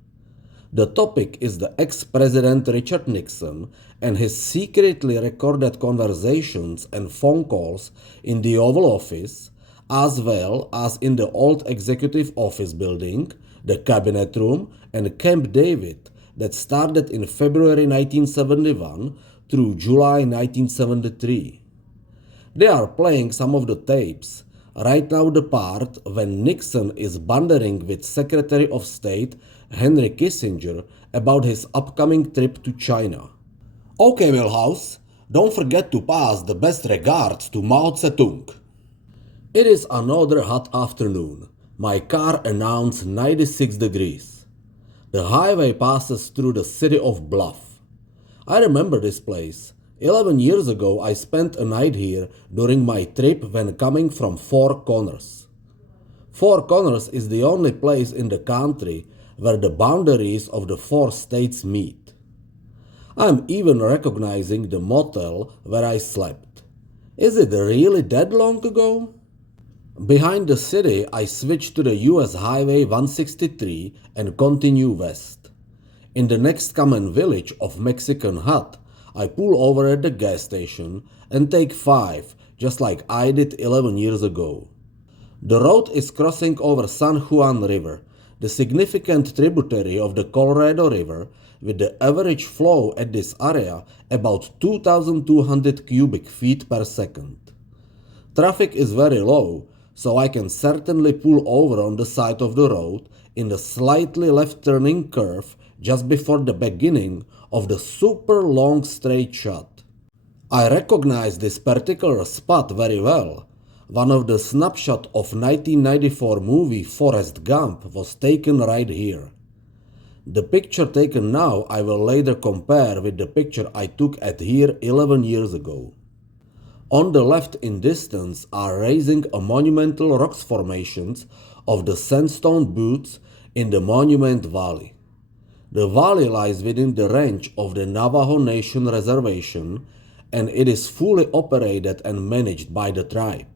The topic is the ex-president Richard Nixon and his secretly recorded conversations and phone calls in the Oval Office, as well as in the old Executive Office building, the Cabinet Room, and Camp David that started in February 1971 through July 1973. They are playing some of the tapes, right now the part when Nixon is bantering with Secretary of State Henry Kissinger about his upcoming trip to China. Okay, Milhouse, don't forget to pass the best regards to Mao Zedong. It is another hot afternoon. My car announced 96 degrees. The highway passes through the city of Bluff. I remember this place. 11 years ago I spent a night here during my trip when coming from Four Corners. Four Corners is the only place in the country where the boundaries of the 4 states meet. I'm even recognizing the motel where I slept. Is it really that long ago? Behind the city, I switch to the US Highway 163 and continue west. In the next common village of Mexican Hut, I pull over at the gas station and take 5, just like I did 11 years ago. The road is crossing over San Juan River, the significant tributary of the Colorado River, with the average flow at this area about 2,200 cubic feet per second. Traffic is very low, so I can certainly pull over on the side of the road in the slightly left-turning curve just before the beginning of the super long straight shot. I recognize this particular spot very well. One of the snapshots of 1994 movie Forrest Gump was taken right here. The picture taken now I will later compare with the picture I took at here 11 years ago. On the left in distance are rising a monumental rocks formations of the sandstone buttes in the Monument Valley. The valley lies within the range of the Navajo Nation Reservation and it is fully operated and managed by the tribe.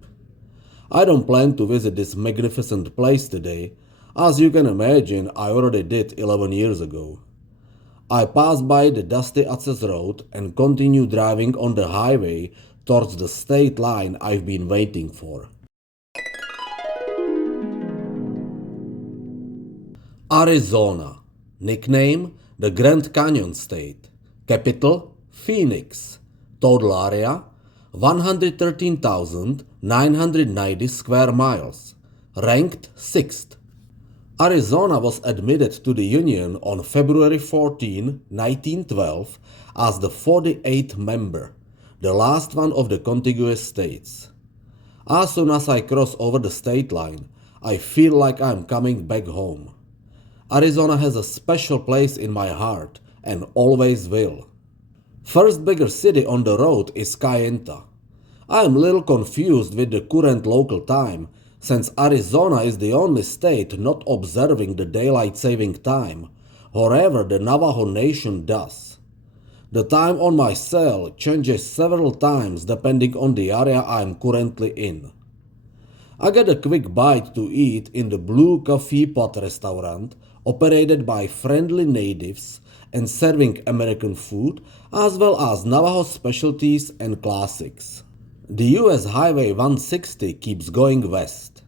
I don't plan to visit this magnificent place today. As you can imagine, I already did 11 years ago. I pass by the dusty access road and continue driving on the highway towards the state line I've been waiting for. Arizona. Nickname, the Grand Canyon State. Capital, Phoenix. Total area, 113,990 square miles. Ranked 6th. Arizona was admitted to the Union on February 14, 1912 as the 48th member, the last one of the contiguous states. As soon as I cross over the state line, I feel like I'm coming back home. Arizona has a special place in my heart and always will. First bigger city on the road is Kayenta. I am a little confused with the current local time since Arizona is the only state not observing the daylight saving time. However, the Navajo Nation does. The time on my cell changes several times depending on the area I am currently in. I get a quick bite to eat in the Blue Coffee Pot restaurant operated by friendly natives and serving American food as well as Navajo specialties and classics. The US Highway 160 keeps going west.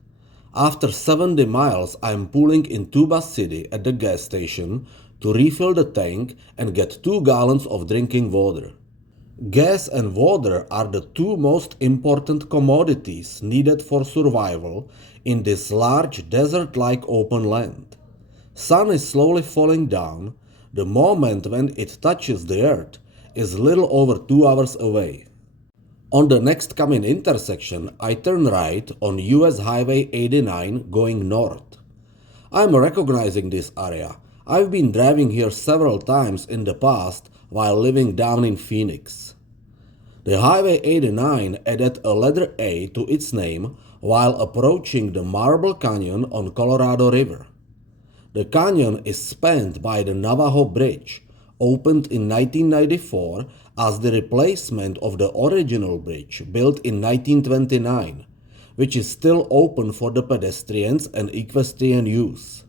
After 70 miles, I am pulling in Tuba City at the gas station to refill the tank and get 2 gallons of drinking water. Gas and water are the 2 most important commodities needed for survival in this large desert-like open land. Sun is slowly falling down. The moment when it touches the earth is little over 2 hours away. On the next coming intersection, I turn right on US Highway 89 going north. I'm recognizing this area. I've been driving here several times in the past while living down in Phoenix. The Highway 89 added a letter A to its name while approaching the Marble Canyon on Colorado River. The canyon is spanned by the Navajo Bridge, opened in 1994 as the replacement of the original bridge built in 1929, which is still open for the pedestrians and equestrian use.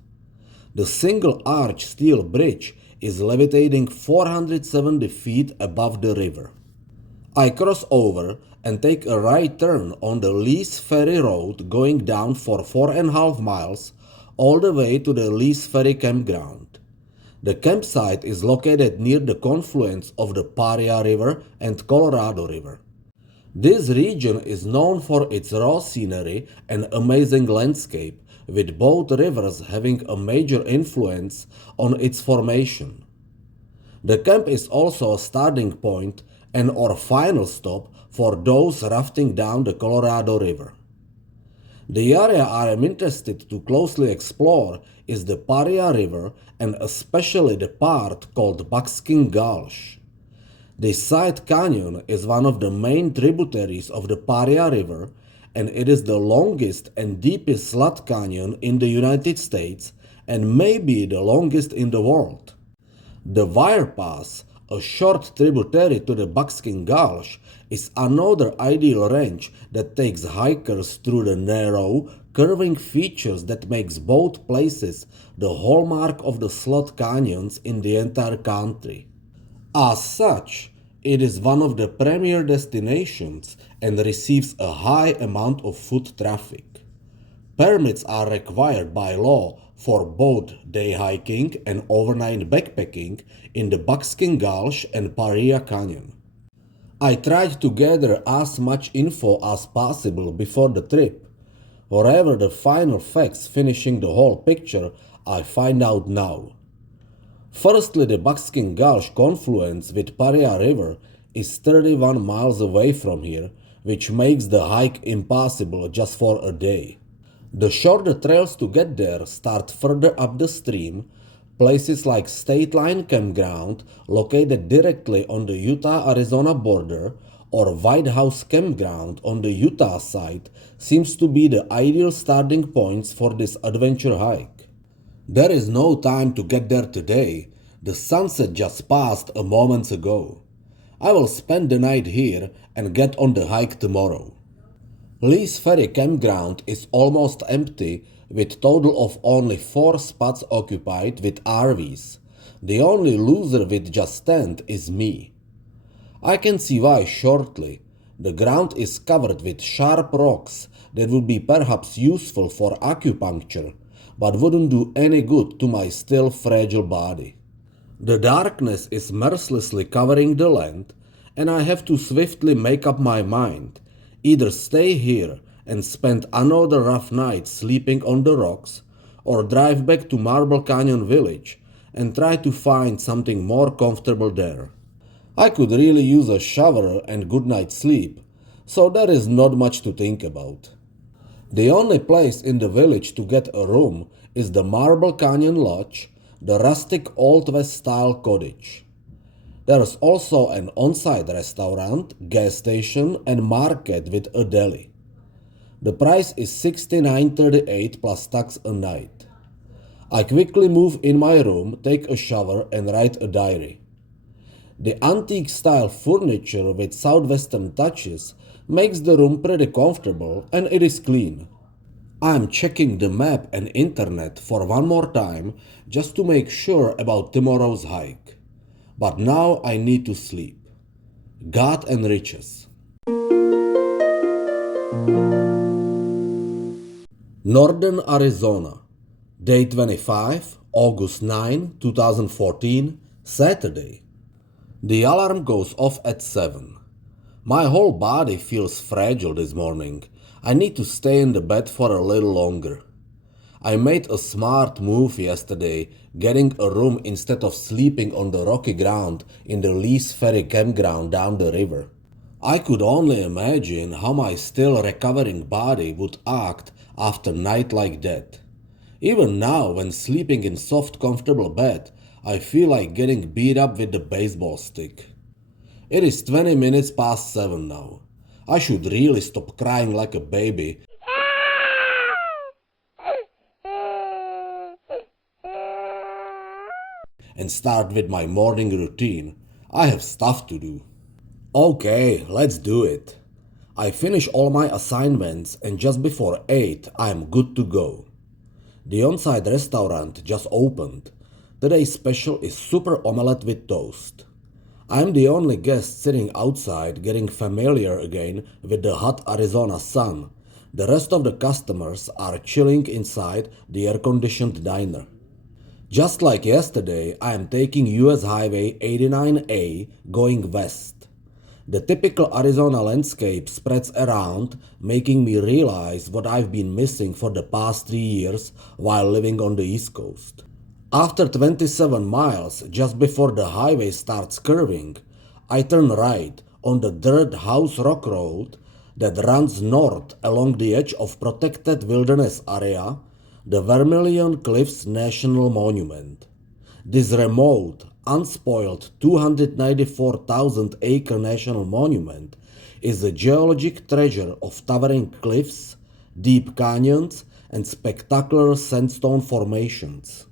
The single-arch steel bridge is levitating 470 feet above the river. I cross over and take a right turn on the Lee's Ferry Road going down for 4.5 miles all the way to the Lee's Ferry campground. The campsite is located near the confluence of the Paria River and Colorado River. This region is known for its raw scenery and amazing landscape, with both rivers having a major influence on its formation. The camp is also a starting point and or final stop for those rafting down the Colorado River. The area I am interested to closely explore is the Paria River and especially the part called Buckskin Gulch. This side canyon is one of the main tributaries of the Paria River, and it is the longest and deepest slot canyon in the United States and maybe the longest in the world. The Wire Pass, a short tributary to the Buckskin Gulch, is another ideal range that takes hikers through the narrow, curving features that makes both places the hallmark of the slot canyons in the entire country. As such, it is one of the premier destinations and receives a high amount of foot traffic. Permits are required by law for both day hiking and overnight backpacking in the Buckskin Gulch and Paria Canyon. I tried to gather as much info as possible before the trip. However, the final facts finishing the whole picture I find out now. Firstly, the Buckskin Gulch confluence with Paria River is 31 miles away from here, which makes the hike impossible just for a day. The shorter trails to get there start further up the stream. Places like State Line Campground, located directly on the Utah-Arizona border, or White House Campground on the Utah side seems to be the ideal starting points for this adventure hike. There is no time to get there today. The sunset just passed a moment ago. I will spend the night here and get on the hike tomorrow. Lee's Ferry Campground is almost empty, with total of only 4 spots occupied with RVs. The only loser with just tent is me. I can see why shortly. The ground is covered with sharp rocks that would be perhaps useful for acupuncture, but wouldn't do any good to my still fragile body. The darkness is mercilessly covering the land, and I have to swiftly make up my mind. Either stay here and spend another rough night sleeping on the rocks, or drive back to Marble Canyon Village and try to find something more comfortable there. I could really use a shower and good night's sleep, so there is not much to think about. The only place in the village to get a room is the Marble Canyon Lodge, the rustic Old West style cottage. There is also an on-site restaurant, gas station and market with a deli. The price is $69.38 plus tax a night. I quickly move in my room, take a shower and write a diary. The antique style furniture with southwestern touches makes the room pretty comfortable and it is clean. I'm checking the map and internet for one more time just to make sure about tomorrow's hike. But now I need to sleep. God and riches. Northern Arizona. Day 25, August 9, 2014, Saturday. The alarm goes off at 7. My whole body feels fragile this morning. I need to stay in the bed for a little longer. I made a smart move yesterday, getting a room instead of sleeping on the rocky ground in the Lee's Ferry campground down the river. I could only imagine how my still recovering body would act after a night like that. Even now, when sleeping in soft, comfortable bed, I feel like getting beat up with the baseball stick. It is 20 minutes past 7 now. I should really stop crying like a baby and start with my morning routine. I have stuff to do. Okay, let's do it. I finish all my assignments and just before 8 I am good to go. The on-site restaurant just opened. Today's special is super omelette with toast. I'm the only guest sitting outside getting familiar again with the hot Arizona sun. The rest of the customers are chilling inside the air-conditioned diner. Just like yesterday, I am taking US Highway 89A going west. The typical Arizona landscape spreads around, making me realize what I've been missing for the past 3 years while living on the East Coast. After 27 miles, just before the highway starts curving, I turn right on the dirt house rock road that runs north along the edge of protected wilderness area, the Vermilion Cliffs National Monument. This remote, unspoiled 294,000-acre national monument is a geologic treasure of towering cliffs, deep canyons, and spectacular sandstone formations.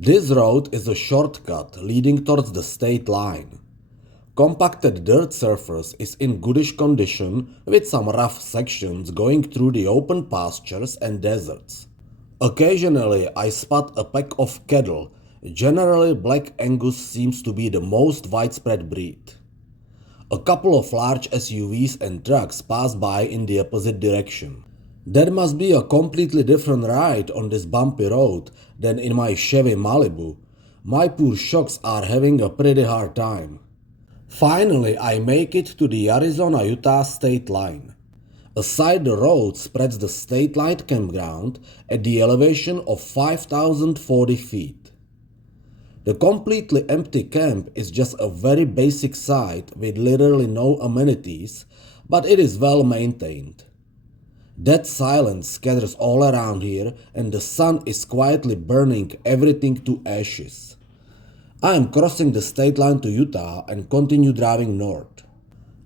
This road is a shortcut leading towards the state line. Compacted dirt surface is in goodish condition with some rough sections going through the open pastures and deserts. Occasionally I spot a pack of cattle. Generally, Black Angus seems to be the most widespread breed. A couple of large SUVs and trucks pass by in the opposite direction. That must be a completely different ride on this bumpy road than in my Chevy Malibu. My poor shocks are having a pretty hard time. Finally, I make it to the Arizona-Utah state line. Aside the road spreads the state line campground at the elevation of 5,040 feet. The completely empty camp is just a very basic site with literally no amenities, but it is well maintained. Dead silence scatters all around here and the sun is quietly burning everything to ashes. I am crossing the state line to Utah and continue driving north.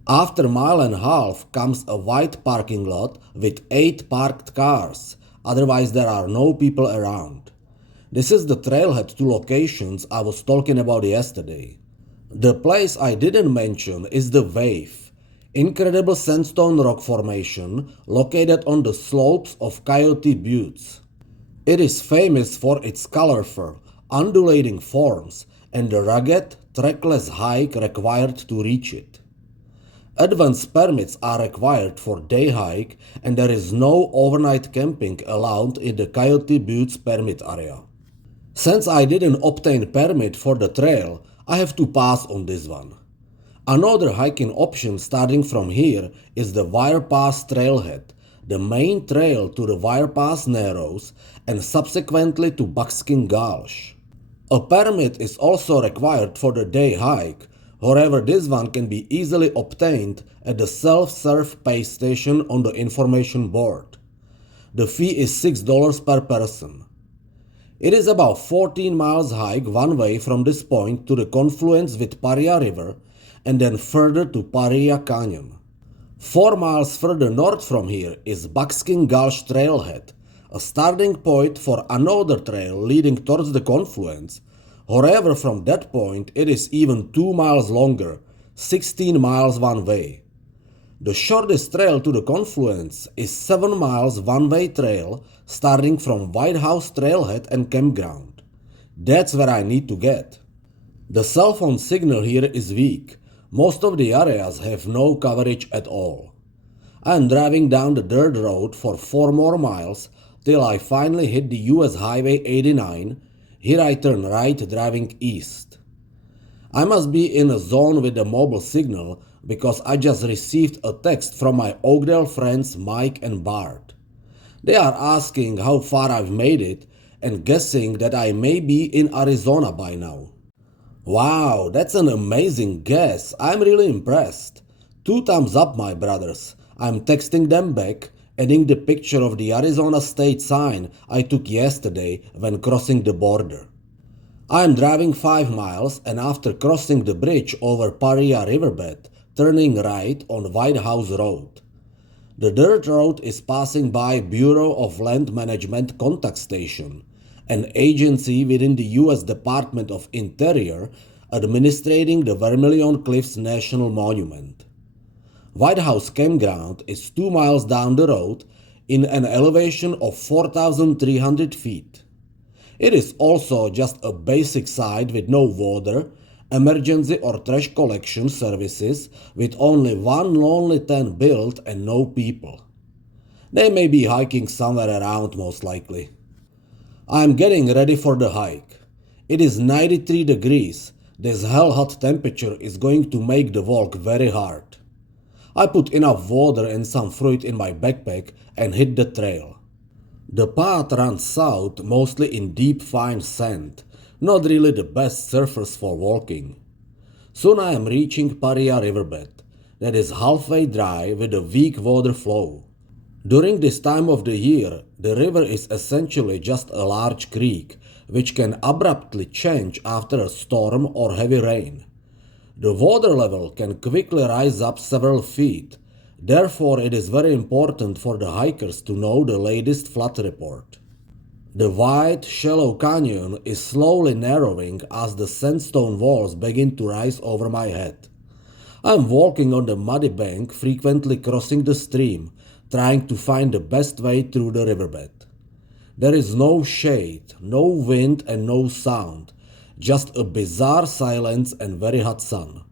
After a mile and a half comes a wide parking lot with 8 parked cars, otherwise there are no people around. This is the trailhead to locations I was talking about yesterday. The place I didn't mention is the Wave, incredible sandstone rock formation located on the slopes of Coyote Buttes. It is famous for its colorful, undulating forms and the rugged, trackless hike required to reach it. Advance permits are required for day hike and there is no overnight camping allowed in the Coyote Buttes permit area. Since I didn't obtain permit for the trail, I have to pass on this one. Another hiking option starting from here is the Wire Pass trailhead. The main trail to the Wire Pass narrows and subsequently to Buckskin Gulch. A permit is also required for the day hike, however this one can be easily obtained at the self-serve pay station on the information board. The fee is $6 per person. It is about 14 miles hike one way from this point to the confluence with Paria River and then further to Paria Canyon. 4 miles further north from here is Buckskin Gulch Trailhead, a starting point for another trail leading towards the confluence. However, from that point it is even 2 miles longer, 16 miles one way. The shortest trail to the confluence is 7 miles one-way trail starting from White House Trailhead and Campground. That's where I need to get. The cell phone signal here is weak. Most of the areas have no coverage at all. I am driving down the dirt road for 4 more miles till I finally hit the US Highway 89. Here I turn right driving east. I must be in a zone with a mobile signal because I just received a text from my Oakdale friends Mike and Bart. They are asking how far I've made it and guessing that I may be in Arizona by now. Wow, that's an amazing guess. I'm really impressed. 2 thumbs up, my brothers. I'm texting them back, adding the picture of the Arizona state sign I took yesterday when crossing the border. I am driving 5 miles and after crossing the bridge over Paria Riverbed, turning right on White House Road. The dirt road is passing by Bureau of Land Management Contact Station, an agency within the U.S. Department of Interior administrating the Vermilion Cliffs National Monument. White House Campground is 2 miles down the road in an elevation of 4,300 feet. It is also just a basic site with no water, emergency or trash collection services with only one lonely tent built and no people. They may be hiking somewhere around most likely. I am getting ready for the hike. It is 93 degrees. This hell hot temperature is going to make the walk very hard. I put enough water and some fruit in my backpack and hit the trail. The path runs south mostly in deep fine sand, not really the best surface for walking. Soon I am reaching Paria Riverbed, that is halfway dry with a weak water flow. During this time of the year, the river is essentially just a large creek, which can abruptly change after a storm or heavy rain. The water level can quickly rise up several feet, therefore it is very important for the hikers to know the latest flood report. The wide, shallow canyon is slowly narrowing as the sandstone walls begin to rise over my head. I am walking on the muddy bank, frequently crossing the stream, trying to find the best way through the riverbed. There is no shade, no wind and no sound, just a bizarre silence and very hot sun.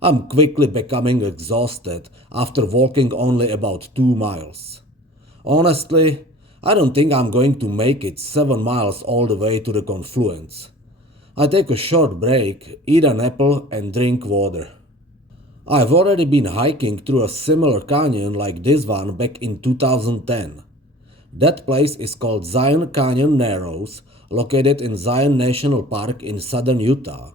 I'm quickly becoming exhausted after walking only about 2 miles. Honestly, I don't think I'm going to make it 7 miles all the way to the confluence. I take a short break, eat an apple and drink water. I've already been hiking through a similar canyon like this one back in 2010. That place is called Zion Canyon Narrows, located in Zion National Park in southern Utah,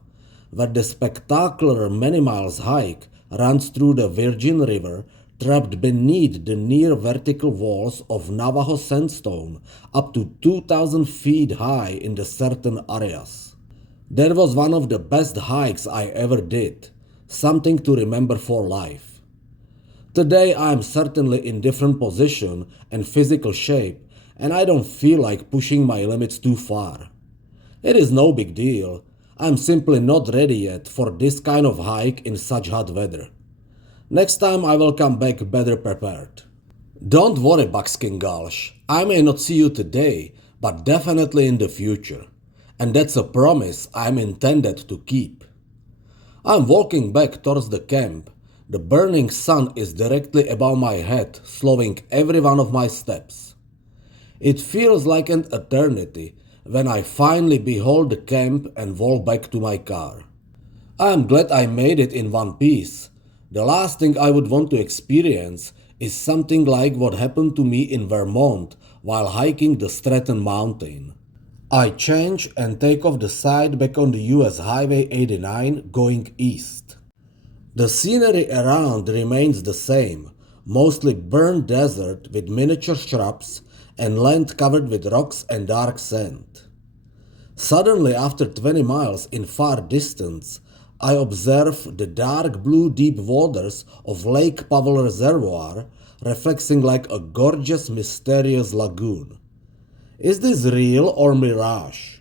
where the spectacular many miles hike runs through the Virgin River trapped beneath the near vertical walls of Navajo sandstone up to 2,000 feet high in the certain areas. That was one of the best hikes I ever did. Something to remember for life. Today I am certainly in different position and physical shape and I don't feel like pushing my limits too far. It is no big deal. I'm simply not ready yet for this kind of hike in such hot weather. Next time I will come back better prepared. Don't worry, Buckskin Gulch. I may not see you today, but definitely in the future. And that's a promise I'm intended to keep. I'm walking back towards the camp. The burning sun is directly above my head, slowing every one of my steps. It feels like an eternity when I finally behold the camp and walk back to my car. I am glad I made it in one piece. The last thing I would want to experience is something like what happened to me in Vermont while hiking the Stratton Mountain. I change and take off the side back on the US Highway 89 going east. The scenery around remains the same, mostly burnt desert with miniature shrubs and land covered with rocks and dark sand. Suddenly, after 20 miles in far distance, I observe the dark blue deep waters of Lake Powell Reservoir reflecting like a gorgeous mysterious lagoon. Is this real or mirage?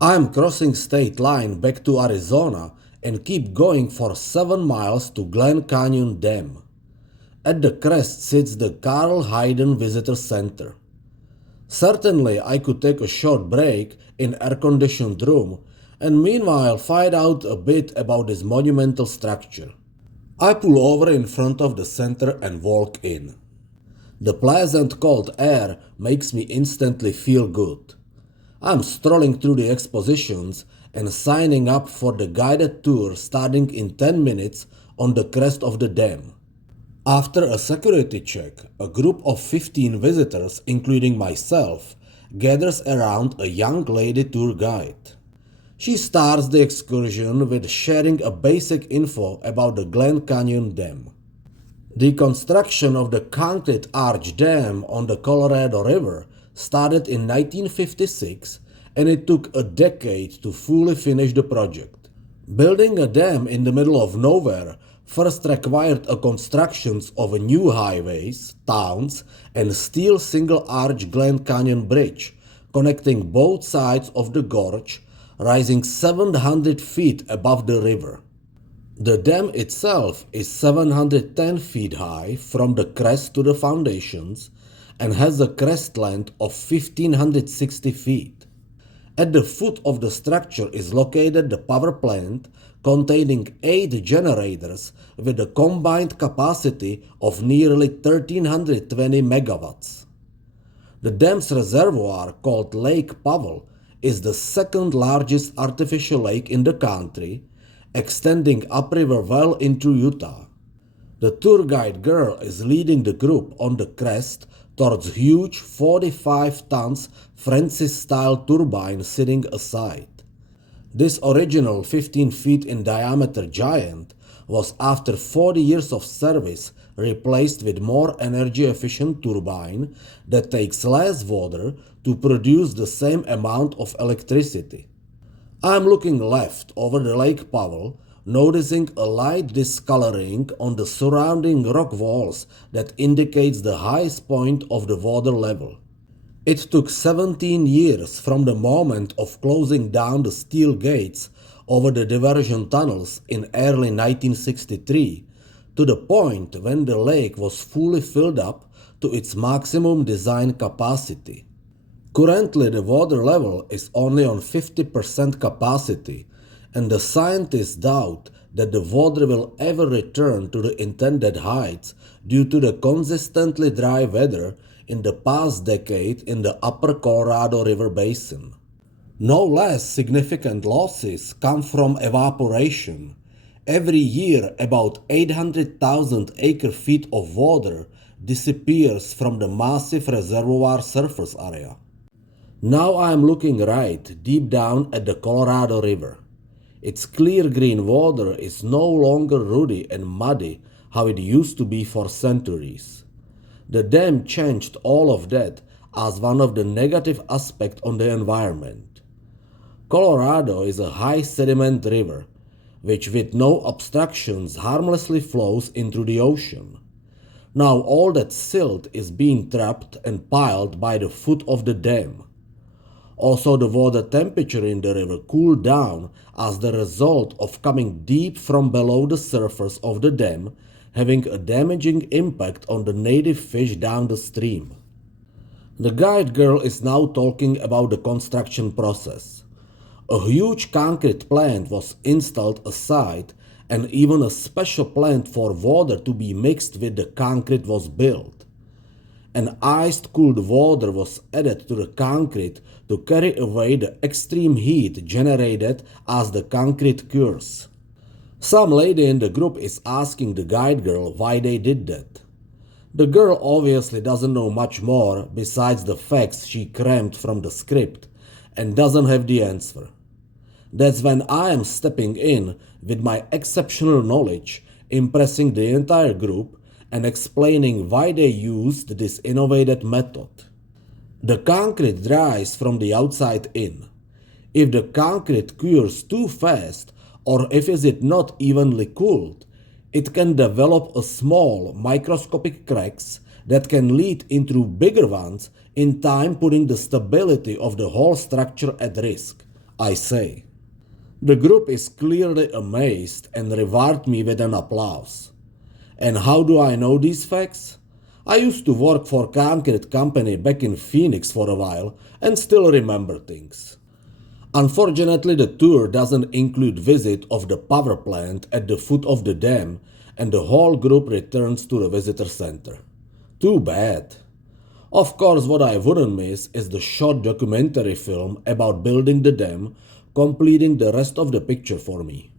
I am crossing state line back to Arizona and keep going for 7 miles to Glen Canyon Dam. At the crest sits the Carl Hayden Visitor Center. Certainly, I could take a short break in air-conditioned room and meanwhile find out a bit about this monumental structure. I pull over in front of the center and walk in. The pleasant cold air makes me instantly feel good. I'm strolling through the expositions and signing up for the guided tour starting in 10 minutes on the crest of the dam. After a security check, a group of 15 visitors, including myself, gathers around a young lady tour guide. She starts the excursion with sharing a basic info about the Glen Canyon Dam. The construction of the concrete arch dam on the Colorado River started in 1956, and it took a decade to fully finish the project. Building a dam in the middle of nowhere first required a construction of new highways, towns, and steel single-arch Glen Canyon Bridge connecting both sides of the gorge, rising 700 feet above the river. The dam itself is 710 feet high from the crest to the foundations and has a crest length of 1560 feet. At the foot of the structure is located the power plant containing 8 generators with a combined capacity of nearly 1320 megawatts. The dam's reservoir, called Lake Powell, is the second largest artificial lake in the country, extending upriver well into Utah. The tour guide girl is leading the group on the crest towards huge 45 tons Francis-style turbine sitting aside. This original 15 feet in diameter giant was after 40 years of service replaced with more energy efficient turbine that takes less water to produce the same amount of electricity. I'm looking left over the Lake Powell, noticing a light discoloring on the surrounding rock walls that indicates the highest point of the water level. It took 17 years from the moment of closing down the steel gates over the diversion tunnels in early 1963 to the point when the lake was fully filled up to its maximum design capacity. Currently, the water level is only on 50% capacity, and the scientists doubt that the water will ever return to the intended heights due to the consistently dry weather in the past decade in the upper Colorado River basin. No less significant losses come from evaporation. Every year, about 800,000 acre-feet of water disappears from the massive reservoir surface area. Now I am looking right, deep down at the Colorado River. Its clear green water is no longer ruddy and muddy how it used to be for centuries. The dam changed all of that as one of the negative aspects on the environment. Colorado is a high sediment river, which with no obstructions harmlessly flows into the ocean. Now all that silt is being trapped and piled by the foot of the dam. Also, the water temperature in the river cooled down as the result of coming deep from below the surface of the dam, having a damaging impact on the native fish down the stream. The guide girl is now talking about the construction process. A huge concrete plant was installed aside, and even a special plant for water to be mixed with the concrete was built. And iced cooled water was added to the concrete to carry away the extreme heat generated as the concrete cures. Some lady in the group is asking the guide girl why they did that. The girl obviously doesn't know much more besides the facts she crammed from the script and doesn't have the answer. That's when I am stepping in with my exceptional knowledge, impressing the entire group and explaining why they used this innovative method. The concrete dries from the outside in. If the concrete cures too fast, or if it is not evenly cooled, it can develop a small microscopic cracks that can lead into bigger ones, in time putting the stability of the whole structure at risk, I say. The group is clearly amazed and reward me with an applause. And how do I know these facts? I used to work for a concrete company back in Phoenix for a while and still remember things. Unfortunately, the tour doesn't include visit of the power plant at the foot of the dam, and the whole group returns to the visitor center. Too bad. Of course, what I wouldn't miss is the short documentary film about building the dam, completing the rest of the picture for me.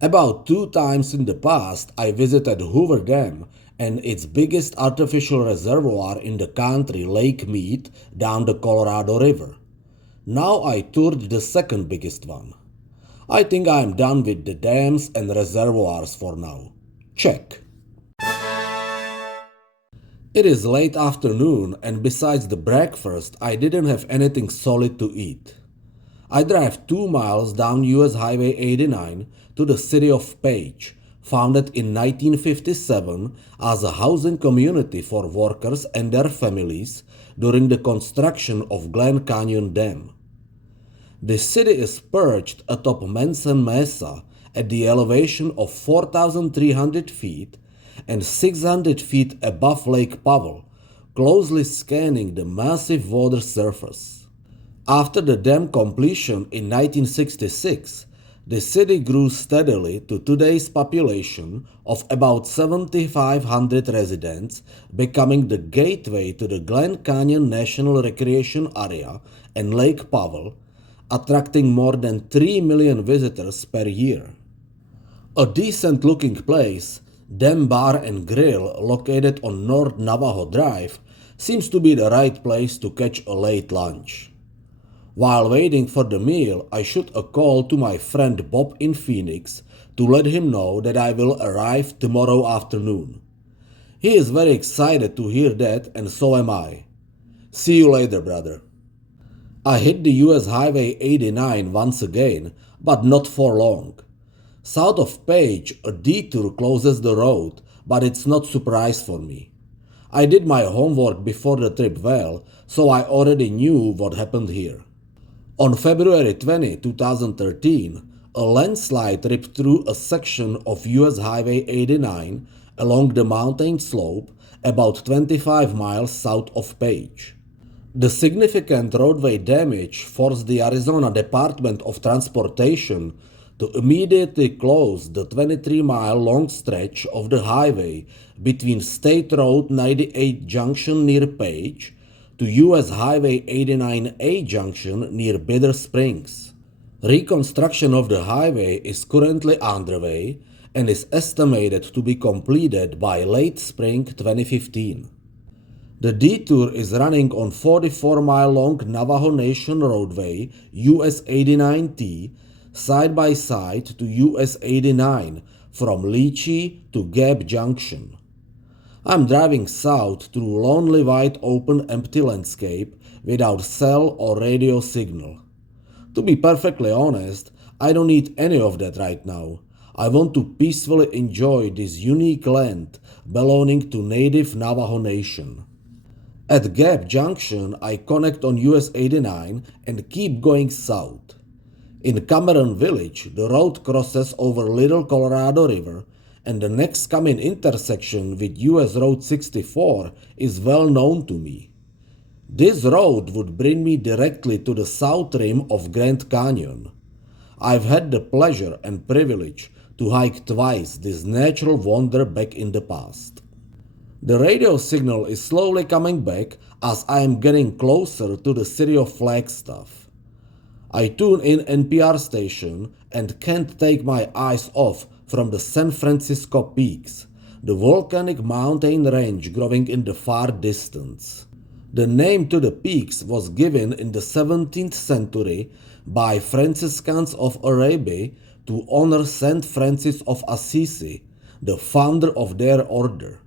About 2 times in the past, I visited Hoover Dam and its biggest artificial reservoir in the country, Lake Mead, down the Colorado River. Now I toured the second biggest one. I think I am done with the dams and reservoirs for now. Check. It is late afternoon, and besides the breakfast, I didn't have anything solid to eat. I drive 2 miles down US Highway 89 to the city of Page, founded in 1957 as a housing community for workers and their families during the construction of Glen Canyon Dam. The city is perched atop Manson Mesa at the elevation of 4,300 feet and 600 feet above Lake Powell, closely scanning the massive water surface. After the dam completion in 1966, the city grew steadily to today's population of about 7,500 residents, becoming the gateway to the Glen Canyon National Recreation Area and Lake Powell, attracting more than 3 million visitors per year. A decent-looking place, Dam Bar and Grill, located on North Navajo Drive, seems to be the right place to catch a late lunch. While waiting for the meal, I shoot a call to my friend Bob in Phoenix to let him know that I will arrive tomorrow afternoon. He is very excited to hear that, and so am I. See you later, brother. I hit the US Highway 89 once again, but not for long. South of Page, a detour closes the road, but it's not surprise for me. I did my homework before the trip well, so I already knew what happened here. On February 20, 2013, a landslide ripped through a section of US Highway 89 along the mountain slope about 25 miles south of Page. The significant roadway damage forced the Arizona Department of Transportation to immediately close the 23-mile-long stretch of the highway between State Road 98 junction near Page to US Highway 89A junction near Bitter Springs. Reconstruction of the highway is currently underway and is estimated to be completed by late spring 2015. The detour is running on 44-mile-long Navajo Nation roadway US 89T side by side to US 89 from Leachy to Gap Junction. I'm driving south through lonely wide open empty landscape without cell or radio signal. To be perfectly honest, I don't need any of that right now. I want to peacefully enjoy this unique land belonging to native Navajo Nation. At Gap Junction, I connect on US 89 and keep going south. In Cameron Village, the road crosses over Little Colorado River, and the next coming intersection with US Road 64 is well known to me. This road would bring me directly to the south rim of Grand Canyon. I've had the pleasure and privilege to hike twice this natural wonder back in the past. The radio signal is slowly coming back as I am getting closer to the city of Flagstaff. I tune in NPR station and can't take my eyes off from the San Francisco Peaks, the volcanic mountain range growing in the far distance. The name to the peaks was given in the 17th century by Franciscans of Arabia to honor Saint Francis of Assisi, the founder of their order.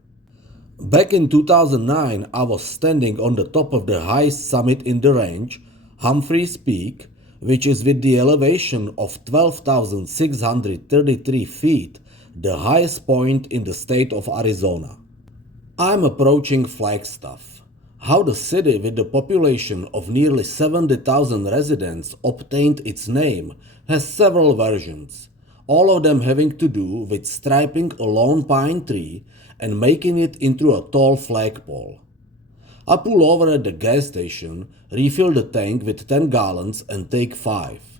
Back in 2009, I was standing on the top of the highest summit in the range, Humphreys Peak, which is with the elevation of 12,633 feet, the highest point in the state of Arizona. I'm approaching Flagstaff. How the city with a population of nearly 70,000 residents obtained its name has several versions. all of them having to do with striping a lone pine tree and making it into a tall flagpole. I pull over at the gas station, refill the tank with 10 gallons and take 5.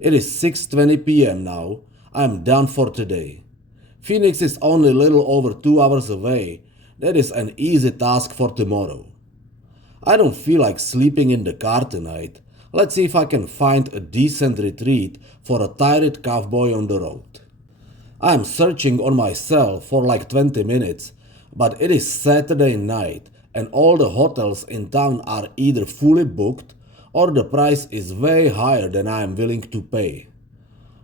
It is 6:20 p.m. now. I am done for today. Phoenix is only a little over 2 hours away. That is an easy task for tomorrow. I don't feel like sleeping in the car tonight. Let's see if I can find a decent retreat for a tired cowboy on the road. I am searching on my cell for like 20 minutes, but it is Saturday night and all the hotels in town are either fully booked or the price is way higher than I am willing to pay.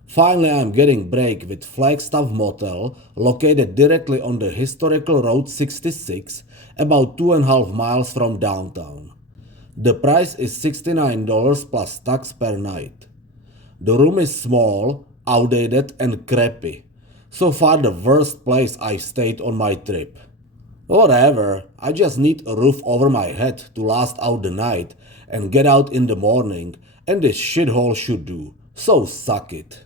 Finally, I am getting break with Flagstaff Motel, located directly on the historical Route 66, about 2.5 miles from downtown. The price is $69 plus tax per night. The room is small, outdated and crappy. So far the worst place I stayed on my trip. Whatever, I just need a roof over my head to last out the night and get out in the morning, and this shithole should do, so suck it.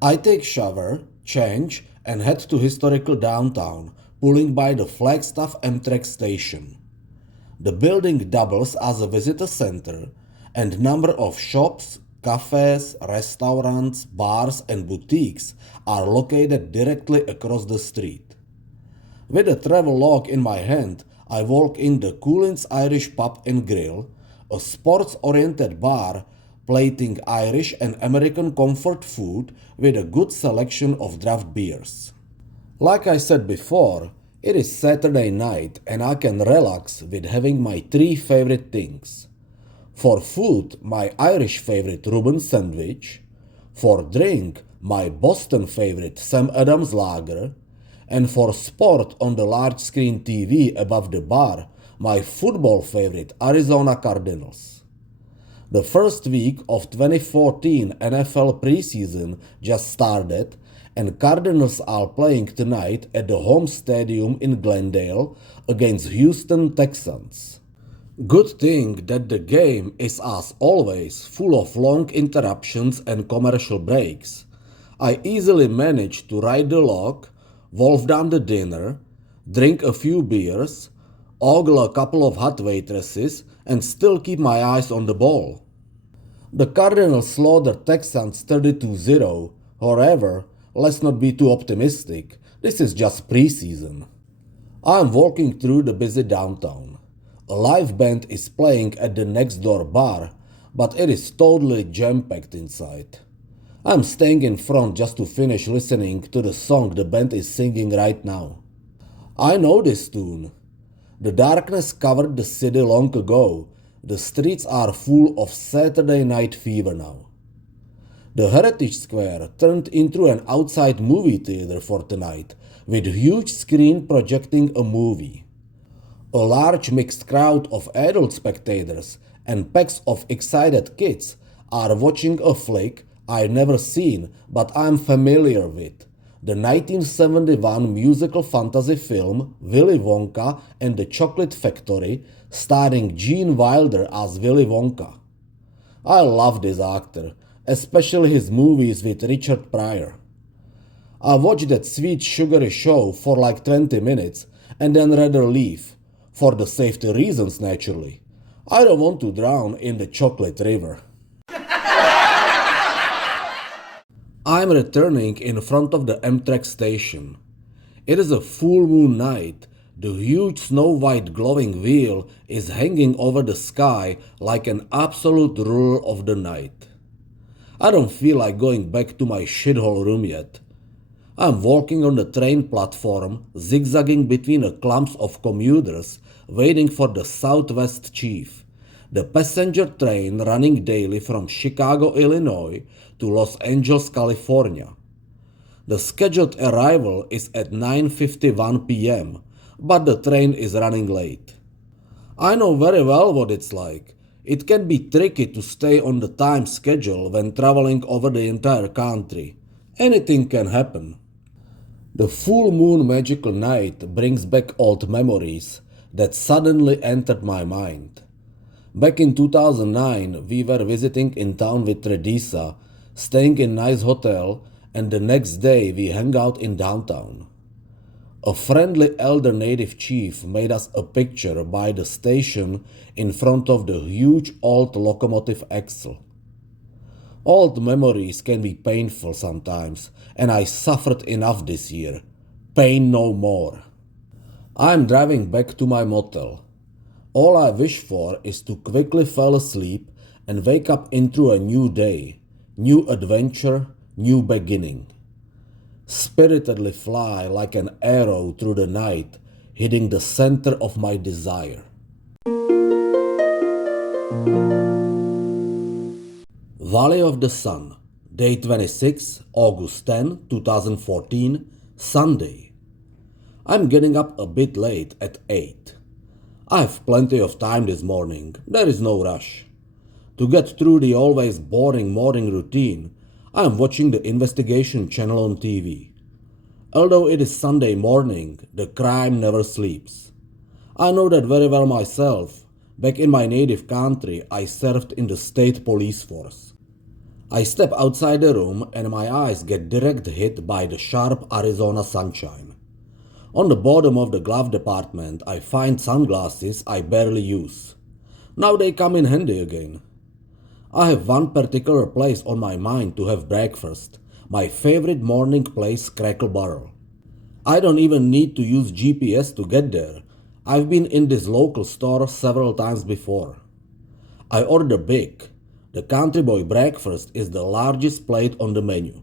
I take shower, change, and head to historical downtown, pulling by the Flagstaff Amtrak station. The building doubles as a visitor center, and number of shops, cafes, restaurants, bars, and boutiques are located directly across the street. With a travel log in my hand, I walk in the Coulin's Irish Pub and Grill, a sports-oriented bar plating Irish and American comfort food with a good selection of draft beers. Like I said before, it is Saturday night and I can relax with having my 3 favorite things. For food, my Irish favorite Reuben sandwich. For drink, my Boston favorite Sam Adams lager. And for sport on the large screen TV above the bar, my football favorite Arizona Cardinals. The first week of 2014 NFL preseason just started and Cardinals are playing tonight at the home stadium in Glendale against Houston Texans. Good thing that the game is as always full of long interruptions and commercial breaks. I easily managed to ride the log, wolf down the dinner, drink a few beers, ogle a couple of hot waitresses, and still keep my eyes on the ball. The Cardinals slaughtered Texans 32-0. However, let's not be too optimistic. This is just preseason. I am walking through the busy downtown. A live band is playing at the next door bar, but it is totally jam-packed inside. I am staying in front just to finish listening to the song the band is singing right now. I know this tune. The darkness covered the city long ago. The streets are full of Saturday night fever now. The Heritage Square turned into an outside movie theater for tonight, with a huge screen projecting a movie. A large mixed crowd of adult spectators and packs of excited kids are watching a flick I've never seen but I'm familiar with. The 1971 musical fantasy film Willy Wonka and the Chocolate Factory, starring Gene Wilder as Willy Wonka. I love this actor, especially his movies with Richard Pryor. I watched that sweet sugary show for like 20 minutes and then rather leave, for the safety reasons naturally. I don't want to drown in the chocolate river. I'm returning in front of the Amtrak station. It is a full moon night. The huge snow-white glowing wheel is hanging over the sky like an absolute ruler of the night. I don't feel like going back to my shithole room yet. I'm walking on the train platform, zigzagging between a clumps of commuters, waiting for the Southwest Chief, the passenger train running daily from Chicago, Illinois to Los Angeles, California. The scheduled arrival is at 9:51 p.m., but the train is running late. I know very well what it's like. It can be tricky to stay on the time schedule when traveling over the entire country. Anything can happen. The full moon magical night brings back old memories that suddenly entered my mind. Back in 2009, we were visiting in town with Redisa, staying in a nice hotel, and the next day we hang out in downtown. A friendly elder native chief made us a picture by the station in front of the huge old locomotive axle. Old memories can be painful sometimes, and I suffered enough this year. Pain no more. I'm driving back to my motel. All I wish for is to quickly fall asleep and wake up into a new day, new adventure, new beginning. Spiritedly fly like an arrow through the night, hitting the center of my desire. Valley of the Sun, day 26, August 10, 2014, Sunday. I'm getting up a bit late at 8. I have plenty of time this morning, there is no rush. To get through the always boring morning routine, I am watching the investigation channel on TV. Although it is Sunday morning, the crime never sleeps. I know that very well myself. Back in my native country, I served in the state police force. I step outside the room and my eyes get direct hit by the sharp Arizona sunshine. On the bottom of the glove department, I find sunglasses I barely use. Now they come in handy again. I have one particular place on my mind to have breakfast, my favorite morning place, Crackle Barrel. I don't even need to use GPS to get there. I've been in this local store several times before. I order big. The country boy breakfast is the largest plate on the menu.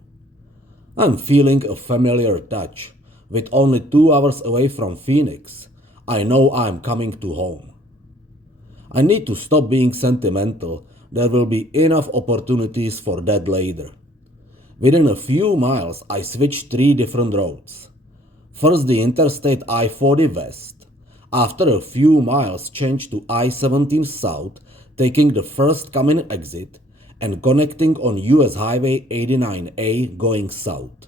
I'm feeling a familiar touch. With only 2 hours away from Phoenix, I know I'm coming to home. I need to stop being sentimental. There will be enough opportunities for that later. Within a few miles, I switch 3 different roads. First the Interstate I-40 West. After a few miles, change to I-17 South, taking the first coming exit and connecting on US Highway 89A going south.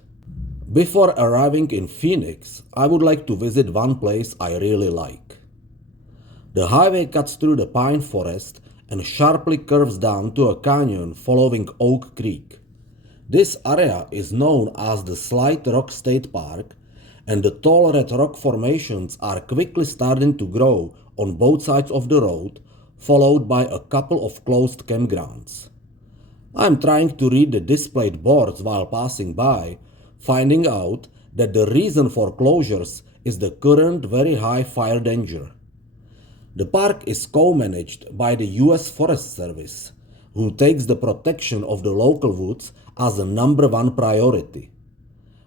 Before arriving in Phoenix, I would like to visit one place I really like. The highway cuts through the pine forest and sharply curves down to a canyon following Oak Creek. This area is known as the Slide Rock State Park, and the tall red rock formations are quickly starting to grow on both sides of the road, followed by a couple of closed campgrounds. I'm trying to read the displayed boards while passing by, finding out that the reason for closures is the current very high fire danger. The park is co-managed by the US Forest Service, who takes the protection of the local woods as a number one priority.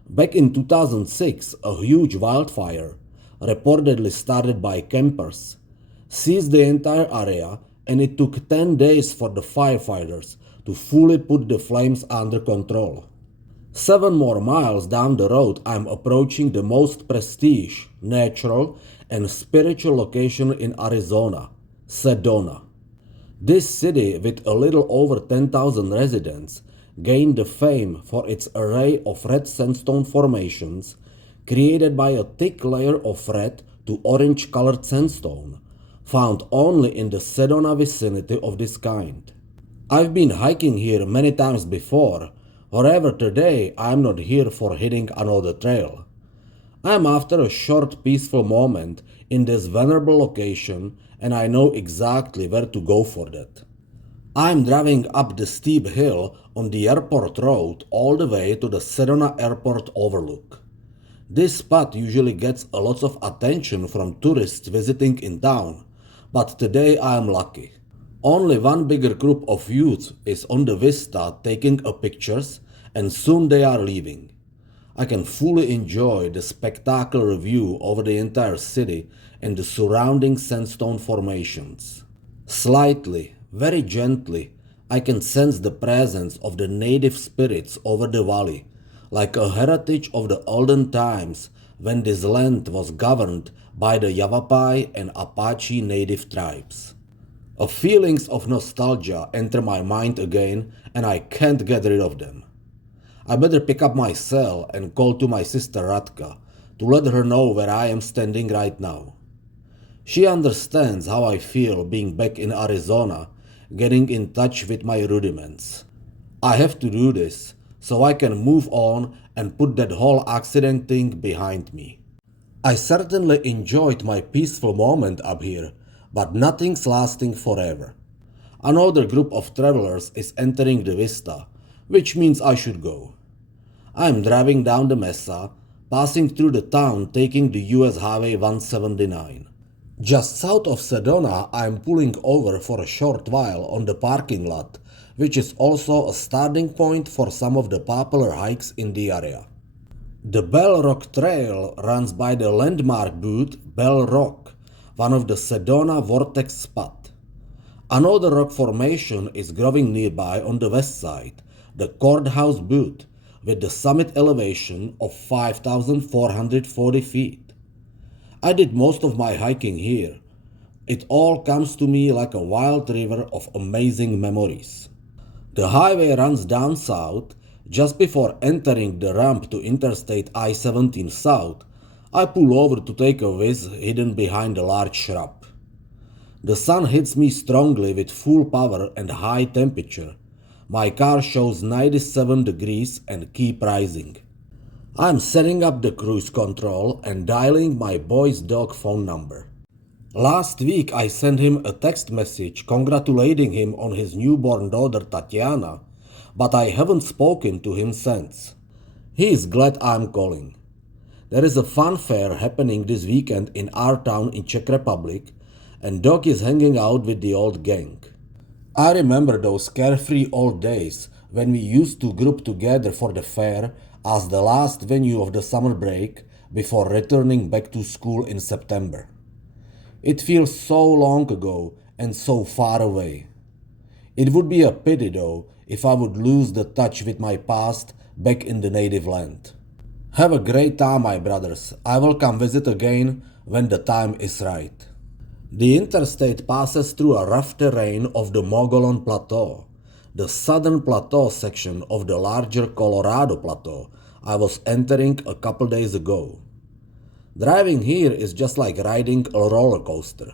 Back in 2006, a huge wildfire, reportedly started by campers, seized the entire area, and it took 10 days for the firefighters to fully put the flames under control. 7 more miles down the road, I'm approaching the most prestige, natural, and spiritual location in Arizona, Sedona. This city, with a little over 10,000 residents, gained the fame for its array of red sandstone formations created by a thick layer of red to orange colored sandstone, found only in the Sedona vicinity of this kind. I've been hiking here many times before. However, today I'm not here for hitting another trail. I'm after a short peaceful moment in this venerable location, and I know exactly where to go for that. I'm driving up the steep hill on the airport road all the way to the Sedona Airport overlook. This spot usually gets a lot of attention from tourists visiting in town, but today I am lucky. Only one bigger group of youth is on the vista taking pictures, and soon they are leaving. I can fully enjoy the spectacular view over the entire city and the surrounding sandstone formations. Slightly, very gently, I can sense the presence of the native spirits over the valley, like a heritage of the olden times when this land was governed by the Yavapai and Apache native tribes. Feelings of nostalgia enter my mind again, and I can't get rid of them. I better pick up my cell and call to my sister Radka to let her know where I am standing right now. She understands how I feel being back in Arizona, getting in touch with my rudiments. I have to do this so I can move on and put that whole accident thing behind me. I certainly enjoyed my peaceful moment up here, but nothing's lasting forever. Another group of travelers is entering the vista, which means I should go. I am driving down the Mesa, passing through the town taking the US Highway 179. Just south of Sedona, I am pulling over for a short while on the parking lot, which is also a starting point for some of the popular hikes in the area. The Bell Rock Trail runs by the landmark butte Bell Rock, one of the Sedona vortex spots. Another rock formation is growing nearby on the west side, the Courthouse Butte, with the summit elevation of 5,440 feet. I did most of my hiking here. It all comes to me like a wild river of amazing memories. The highway runs down south. Just before entering the ramp to Interstate I-17 South, I pull over to take a whiz hidden behind a large shrub. The sun hits me strongly with full power and high temperature. My car shows 97 degrees and keep rising. I'm setting up the cruise control and dialing my boy's dog phone number. Last week I sent him a text message congratulating him on his newborn daughter Tatiana, but I haven't spoken to him since. He is glad I'm calling. There is a fun fair happening this weekend in our town in Czech Republic, and Doc is hanging out with the old gang. I remember those carefree old days when we used to group together for the fair as the last venue of the summer break before returning back to school in September. It feels so long ago and so far away. It would be a pity though if I would lose the touch with my past back in the native land. Have a great time, my brothers. I will come visit again when the time is right. The interstate passes through a rough terrain of the Mogollon Plateau, the southern plateau section of the larger Colorado Plateau I was entering a couple days ago. Driving here is just like riding a roller coaster.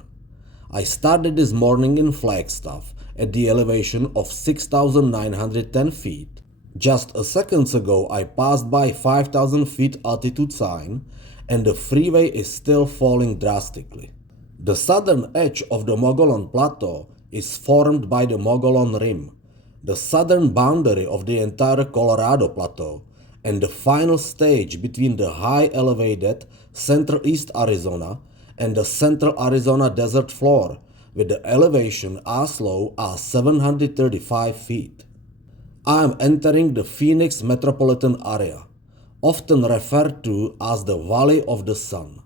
I started this morning in Flagstaff at the elevation of 6,910 feet. Just a second ago I passed by 5,000 feet altitude sign and the freeway is still falling drastically. The southern edge of the Mogollon Plateau is formed by the Mogollon Rim, the southern boundary of the entire Colorado Plateau, and the final stage between the high elevated central east Arizona and the central Arizona desert floor with the elevation as low as 735 feet. I am entering the Phoenix metropolitan area, often referred to as the Valley of the Sun.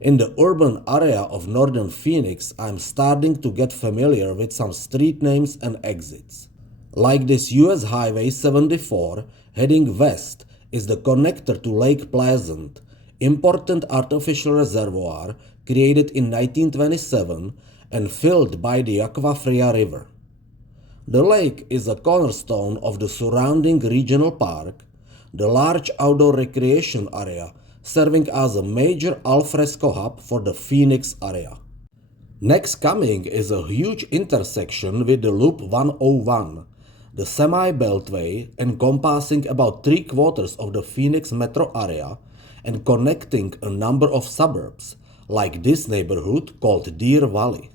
In the urban area of northern Phoenix, I am starting to get familiar with some street names and exits. Like this US Highway 74 heading west is the connector to Lake Pleasant, important artificial reservoir created in 1927 and filled by the Aqua Fria River. The lake is a cornerstone of the surrounding regional park, the large outdoor recreation area serving as a major alfresco hub for the Phoenix area. Next coming is a huge intersection with the Loop 101, the semi-beltway encompassing about 3/4 of the Phoenix metro area and connecting a number of suburbs, like this neighborhood called Deer Valley.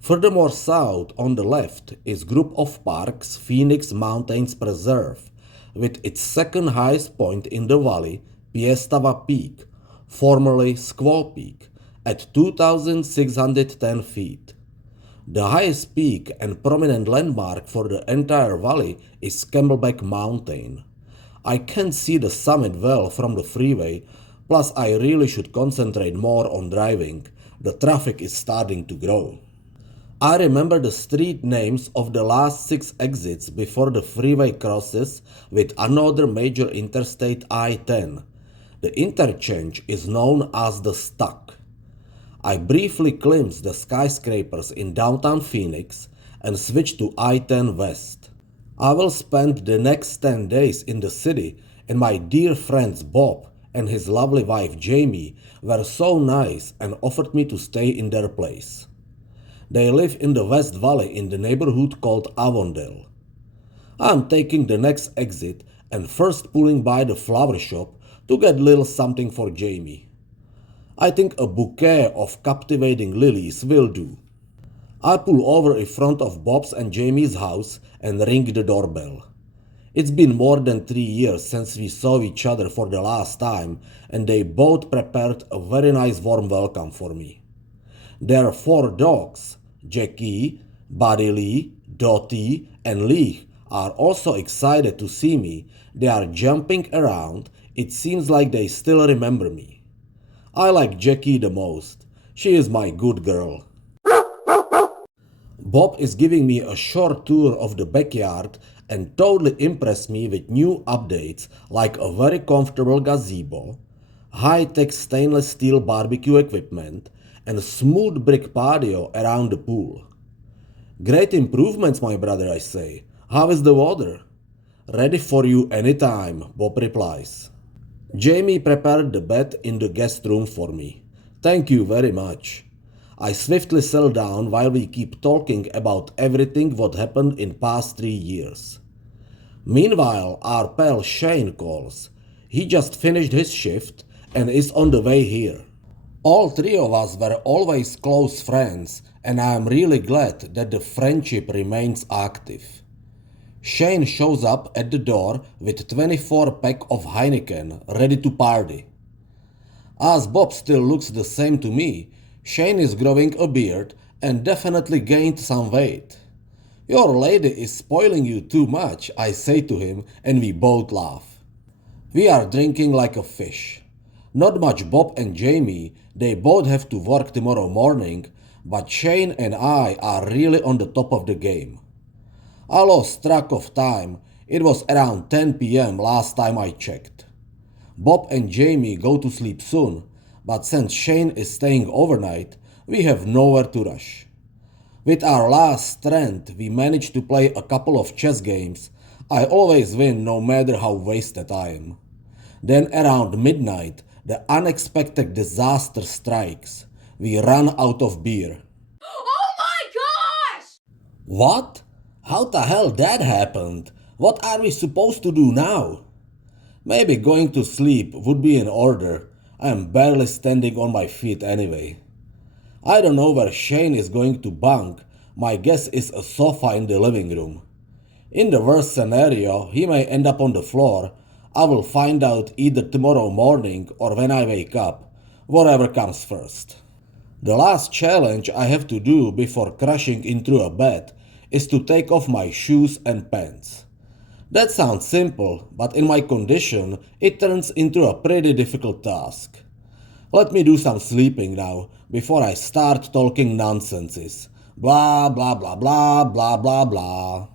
Furthermore south on the left is Group of Parks Phoenix Mountains Preserve, with its second highest point in the valley, Piestava Peak, formerly Squaw Peak, at 2,610 feet. The highest peak and prominent landmark for the entire valley is Camelback Mountain. I can't see the summit well from the freeway, plus I really should concentrate more on driving. The traffic is starting to grow. I remember the street names of the last 6 exits before the freeway crosses with another major interstate I-10. The interchange is known as the Stuck. I briefly glimpsed the skyscrapers in downtown Phoenix and switched to I-10 West. I will spend the next 10 days in the city, and my dear friends Bob and his lovely wife Jamie were so nice and offered me to stay in their place. They live in the West Valley in the neighborhood called Avondale. I'm taking the next exit and first pulling by the flower shop to get little something for Jamie. I think a bouquet of captivating lilies will do. I pull over in front of Bob's and Jamie's house and ring the doorbell. It's been more than 3 years since we saw each other for the last time, and they both prepared a very nice warm welcome for me. Their 4 dogs, Jackie, Buddy Lee, Dottie, and Lee, are also excited to see me. They are jumping around. It seems like they still remember me. I like Jackie the most. She is my good girl. Bob is giving me a short tour of the backyard and totally impressed me with new updates like a very comfortable gazebo, high-tech stainless steel barbecue equipment, and a smooth brick patio around the pool. Great improvements, my brother, I say. How is the water? Ready for you anytime, Bob replies. Jamie prepared the bed in the guest room for me. Thank you very much. I swiftly settle down while we keep talking about everything what happened in past 3 years. Meanwhile, our pal Shane calls. He just finished his shift and is on the way here. All three of us were always close friends, and I am really glad that the friendship remains active. Shane shows up at the door with 24-pack of Heineken ready to party. As Bob still looks the same to me, Shane is growing a beard and definitely gained some weight. Your lady is spoiling you too much, I say to him, and we both laugh. We are drinking like a fish. Not much Bob and Jamie, they both have to work tomorrow morning, but Shane and I are really on the top of the game. I lost track of time. It was around 10 p.m. last time I checked. Bob and Jamie go to sleep soon, but since Shane is staying overnight, we have nowhere to rush. With our last strength, we managed to play a couple of chess games. I always win no matter how wasted I am. Then around midnight, the unexpected disaster strikes. We run out of beer. Oh my gosh! What? How the hell that happened? What are we supposed to do now? Maybe going to sleep would be in order. I am barely standing on my feet anyway. I don't know where Shane is going to bunk. My guess is a sofa in the living room. In the worst scenario, he may end up on the floor. I will find out either tomorrow morning or when I wake up, whatever comes first. The last challenge I have to do before crashing into a bed is to take off my shoes and pants. That sounds simple, but in my condition, it turns into a pretty difficult task. Let me do some sleeping now, before I start talking nonsenses. Blah blah blah blah blah blah blah.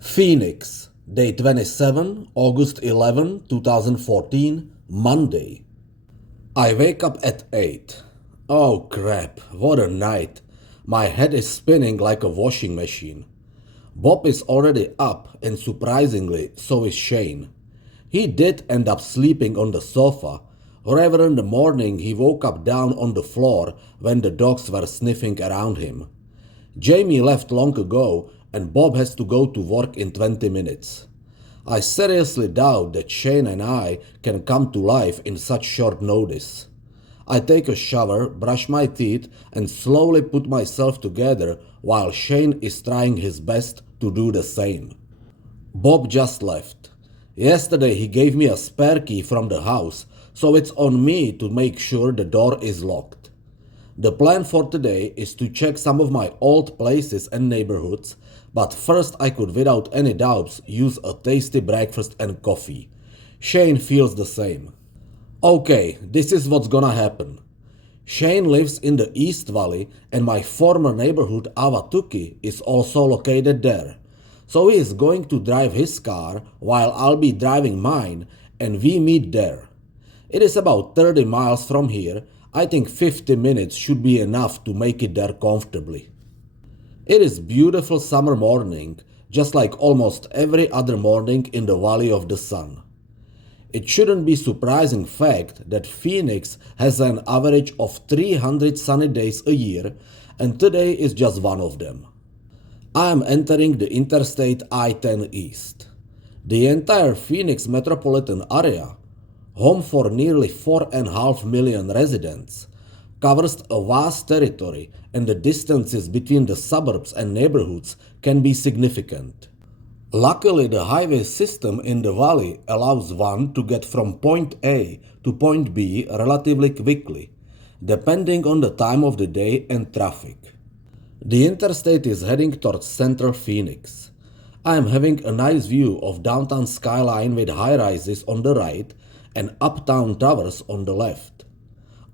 Phoenix, day 27, August 11, 2014, Monday. I wake up at 8. Oh crap, what a night. My head is spinning like a washing machine. Bob is already up, and surprisingly, so is Shane. He did end up sleeping on the sofa. However, in the morning he woke up down on the floor when the dogs were sniffing around him. Jamie left long ago, and Bob has to go to work in 20 minutes. I seriously doubt that Shane and I can come to life in such short notice. I take a shower, brush my teeth, and slowly put myself together while Shane is trying his best to do the same. Bob just left. Yesterday he gave me a spare key from the house, so it's on me to make sure the door is locked. The plan for today is to check some of my old places and neighborhoods, but first I could without any doubts use a tasty breakfast and coffee. Shane feels the same. Okay, this is what's gonna happen. Shane lives in the East Valley and my former neighborhood Awatuki is also located there. So he is going to drive his car while I'll be driving mine and we meet there. It is about 30 miles from here. I think 50 minutes should be enough to make it there comfortably. It is beautiful summer morning, just like almost every other morning in the Valley of the Sun. It shouldn't be surprising fact that Phoenix has an average of 300 sunny days a year and today is just one of them. I am entering the Interstate I-10 East. The entire Phoenix metropolitan area, home for nearly 4.5 million residents, covers a vast territory, and the distances between the suburbs and neighborhoods can be significant. Luckily, the highway system in the valley allows one to get from point A to point B relatively quickly, depending on the time of the day and traffic. The interstate is heading towards central Phoenix. I am having a nice view of downtown skyline with high-rises on the right and uptown towers on the left.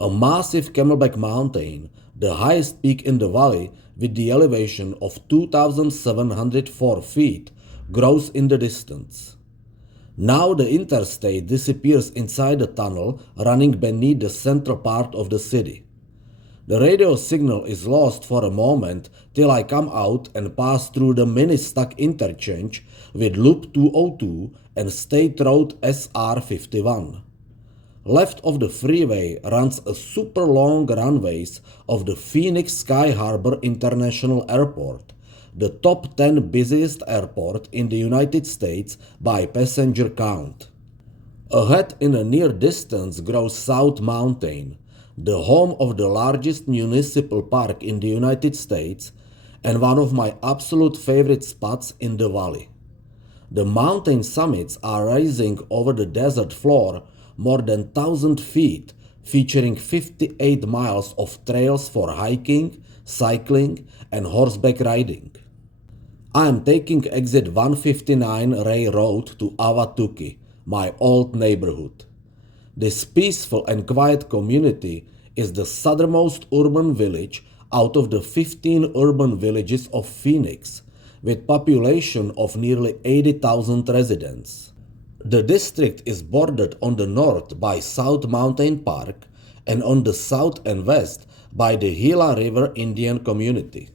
A massive Camelback Mountain, the highest peak in the valley with the elevation of 2,704 feet, grows in the distance. Now the interstate disappears inside a tunnel running beneath the central part of the city. The radio signal is lost for a moment till I come out and pass through the mini-stuck interchange with Loop 202 and State Road SR 51. Left of the freeway runs a super long runways of the Phoenix Sky Harbor International Airport, the top 10 busiest airport in the United States by passenger count. Ahead in a near distance grows South Mountain, the home of the largest municipal park in the United States and one of my absolute favorite spots in the valley. The mountain summits are rising over the desert floor more than 1,000 feet, featuring 58 miles of trails for hiking, cycling, and horseback riding. I am taking exit 159 Ray Road to Ahwatukee, my old neighborhood. This peaceful and quiet community is the southernmost urban village out of the 15 urban villages of Phoenix, with population of nearly 80,000 residents. The district is bordered on the north by South Mountain Park and on the south and west by the Gila River Indian community.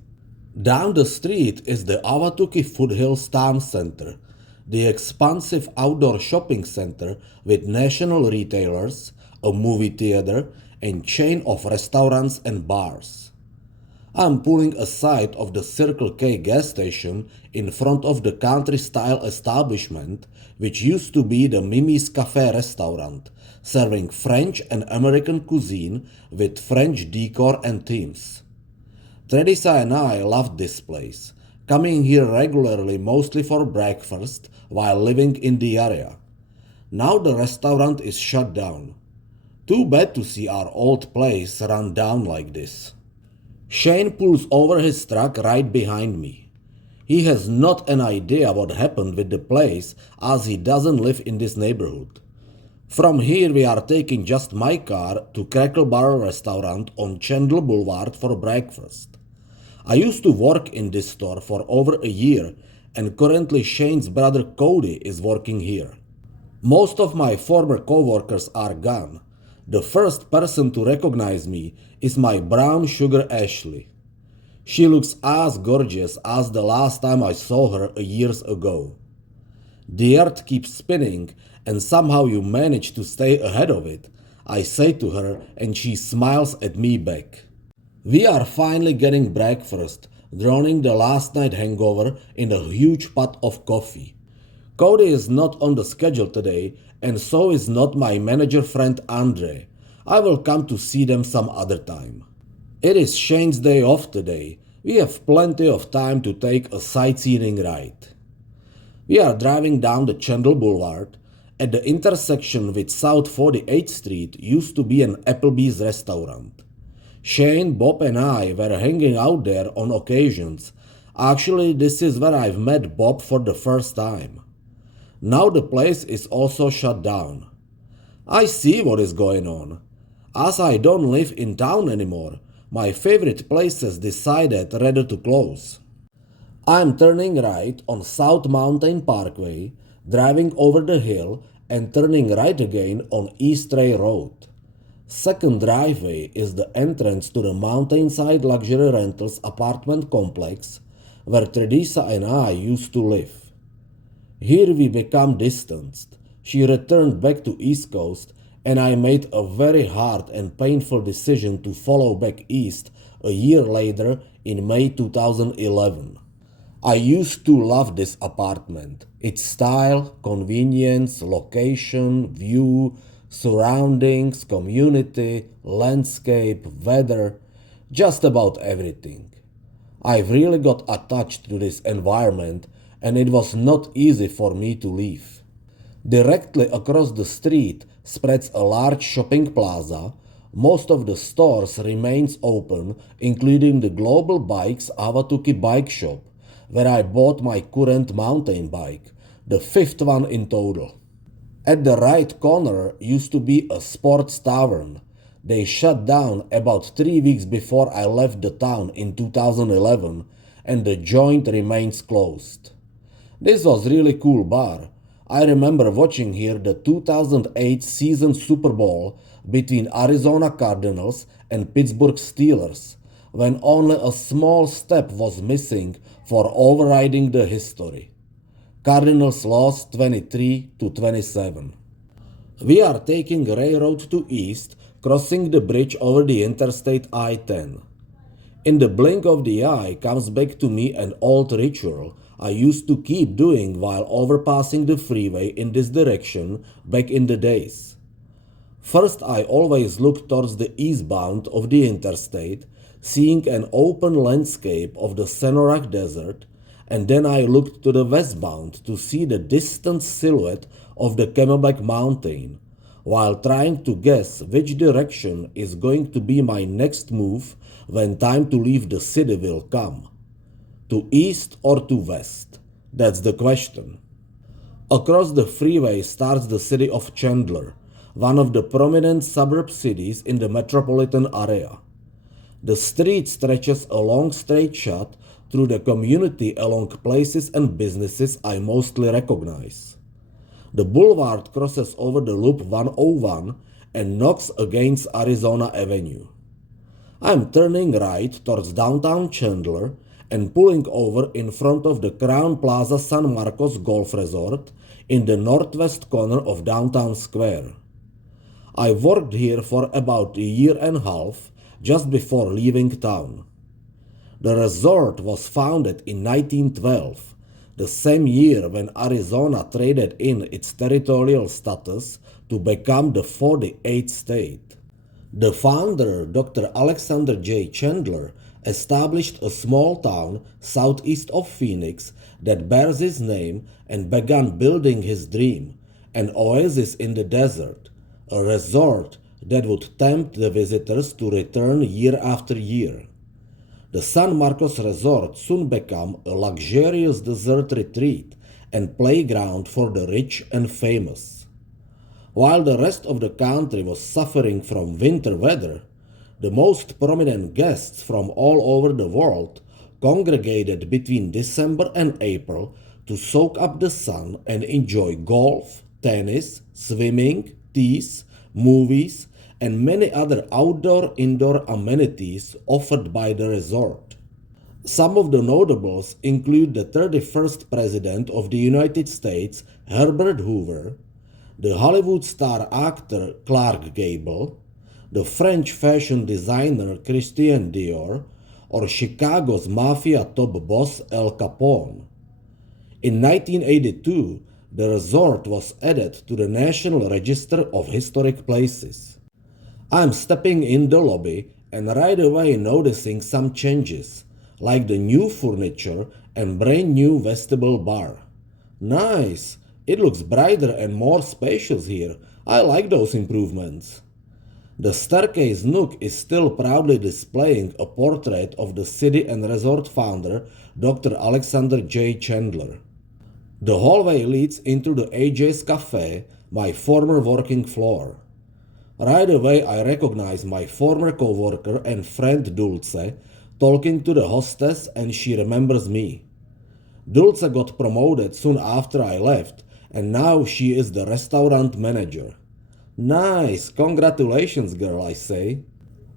Down the street is the Ahwatukee Foothills Town Center, the expansive outdoor shopping center with national retailers, a movie theater, and chain of restaurants and bars. I'm pulling aside of the Circle K gas station in front of the country-style establishment which used to be the Mimi's Cafe restaurant, serving French and American cuisine with French decor and themes. Teresa and I loved this place, coming here regularly mostly for breakfast while living in the area. Now the restaurant is shut down. Too bad to see our old place run down like this. Shane pulls over his truck right behind me. He has not an idea what happened with the place as he doesn't live in this neighborhood. From here we are taking just my car to Crackle Barrel restaurant on Chandler Boulevard for breakfast. I used to work in this store for over a year and currently Shane's brother Cody is working here. Most of my former co-workers are gone. The first person to recognize me is my brown sugar Ashley. She looks as gorgeous as the last time I saw her years ago. The earth keeps spinning and somehow you manage to stay ahead of it, I say to her and she smiles at me back. We are finally getting breakfast, drowning the last night hangover in a huge pot of coffee. Cody is not on the schedule today and so is not my manager friend Andre. I will come to see them some other time. It is Shane's day off today. We have plenty of time to take a sightseeing ride. We are driving down the Chandler Boulevard. At the intersection with South 48th Street used to be an Applebee's restaurant. Shane, Bob and I were hanging out there on occasions. Actually, this is where I've met Bob for the first time. Now the place is also shut down. I see what is going on. As I don't live in town anymore, my favorite places decided rather to close. I'm turning right on South Mountain Parkway, driving over the hill and turning right again on East Ray Road. Second driveway is the entrance to the Mountainside Luxury Rentals apartment complex where Teresa and I used to live. Here we become distanced. She returned back to East Coast and I made a very hard and painful decision to follow back east a year later in May 2011. I used to love this apartment. Its style, convenience, location, view, surroundings, community, landscape, weather, just about everything. I've really got attached to this environment and it was not easy for me to leave. Directly across the street spreads a large shopping plaza. Most of the stores remains open, including the Global Bikes Awatuki bike shop, where I bought my current mountain bike, the fifth one in total. At the right corner used to be a sports tavern. They shut down about 3 weeks before I left the town in 2011 and the joint remains closed. This was really cool bar. I remember watching here the 2008 season Super Bowl between Arizona Cardinals and Pittsburgh Steelers, when only a small step was missing for overriding the history. Cardinals lost 23-27. We are taking railroad to east, crossing the bridge over the Interstate I-10. In the blink of the eye comes back to me an old ritual I used to keep doing while overpassing the freeway in this direction back in the days. First, I always looked towards the eastbound of the interstate, seeing an open landscape of the Sonorak Desert, and then I looked to the westbound to see the distant silhouette of the Camelback Mountain, while trying to guess which direction is going to be my next move when time to leave the city will come. To east or to west? That's the question. Across the freeway starts the city of Chandler, one of the prominent suburb cities in the metropolitan area. The street stretches a long straight shot through the community along places and businesses I mostly recognize. The boulevard crosses over the Loop 101 and knocks against Arizona Avenue. I'm turning right towards downtown Chandler and pulling over in front of the Crown Plaza San Marcos Golf Resort in the northwest corner of downtown square. I worked here for about a year and a half just before leaving town. The resort was founded in 1912, the same year when Arizona traded in its territorial status to become the 48th state. The founder, Dr. Alexander J. Chandler, established a small town southeast of Phoenix that bears his name and began building his dream, an oasis in the desert, a resort that would tempt the visitors to return year after year. The San Marcos Resort soon became a luxurious desert retreat and playground for the rich and famous. While the rest of the country was suffering from winter weather, the most prominent guests from all over the world congregated between December and April to soak up the sun and enjoy golf, tennis, swimming, teas, movies, and many other outdoor-indoor amenities offered by the resort. Some of the notables include the 31st President of the United States, Herbert Hoover, the Hollywood star actor Clark Gable, the French fashion designer Christian Dior, or Chicago's mafia top boss Al Capone. In 1982, the resort was added to the National Register of Historic Places. I'm stepping in the lobby and right away noticing some changes, like the new furniture and brand new vestibule bar. Nice! It looks brighter and more spacious here. I like those improvements. The staircase nook is still proudly displaying a portrait of the city and resort founder, Dr. Alexander J. Chandler. The hallway leads into the AJ's Cafe, my former working floor. Right away I recognize my former coworker and friend Dulce, talking to the hostess, and she remembers me. Dulce got promoted soon after I left, and now she is the restaurant manager. Nice, congratulations girl, I say.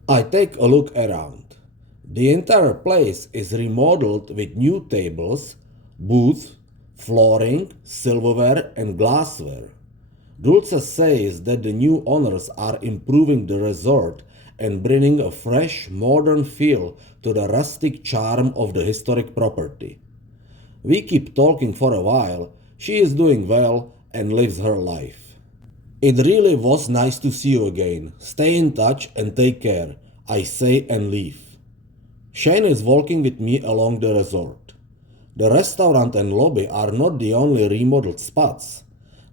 I take a look around. The entire place is remodeled with new tables, booths, flooring, silverware and glassware. Dulce says that the new owners are improving the resort and bringing a fresh, modern feel to the rustic charm of the historic property. We keep talking for a while. She is doing well and lives her life. It really was nice to see you again. Stay in touch and take care, I say and leave. Shane is walking with me along the resort. The restaurant and lobby are not the only remodeled spots.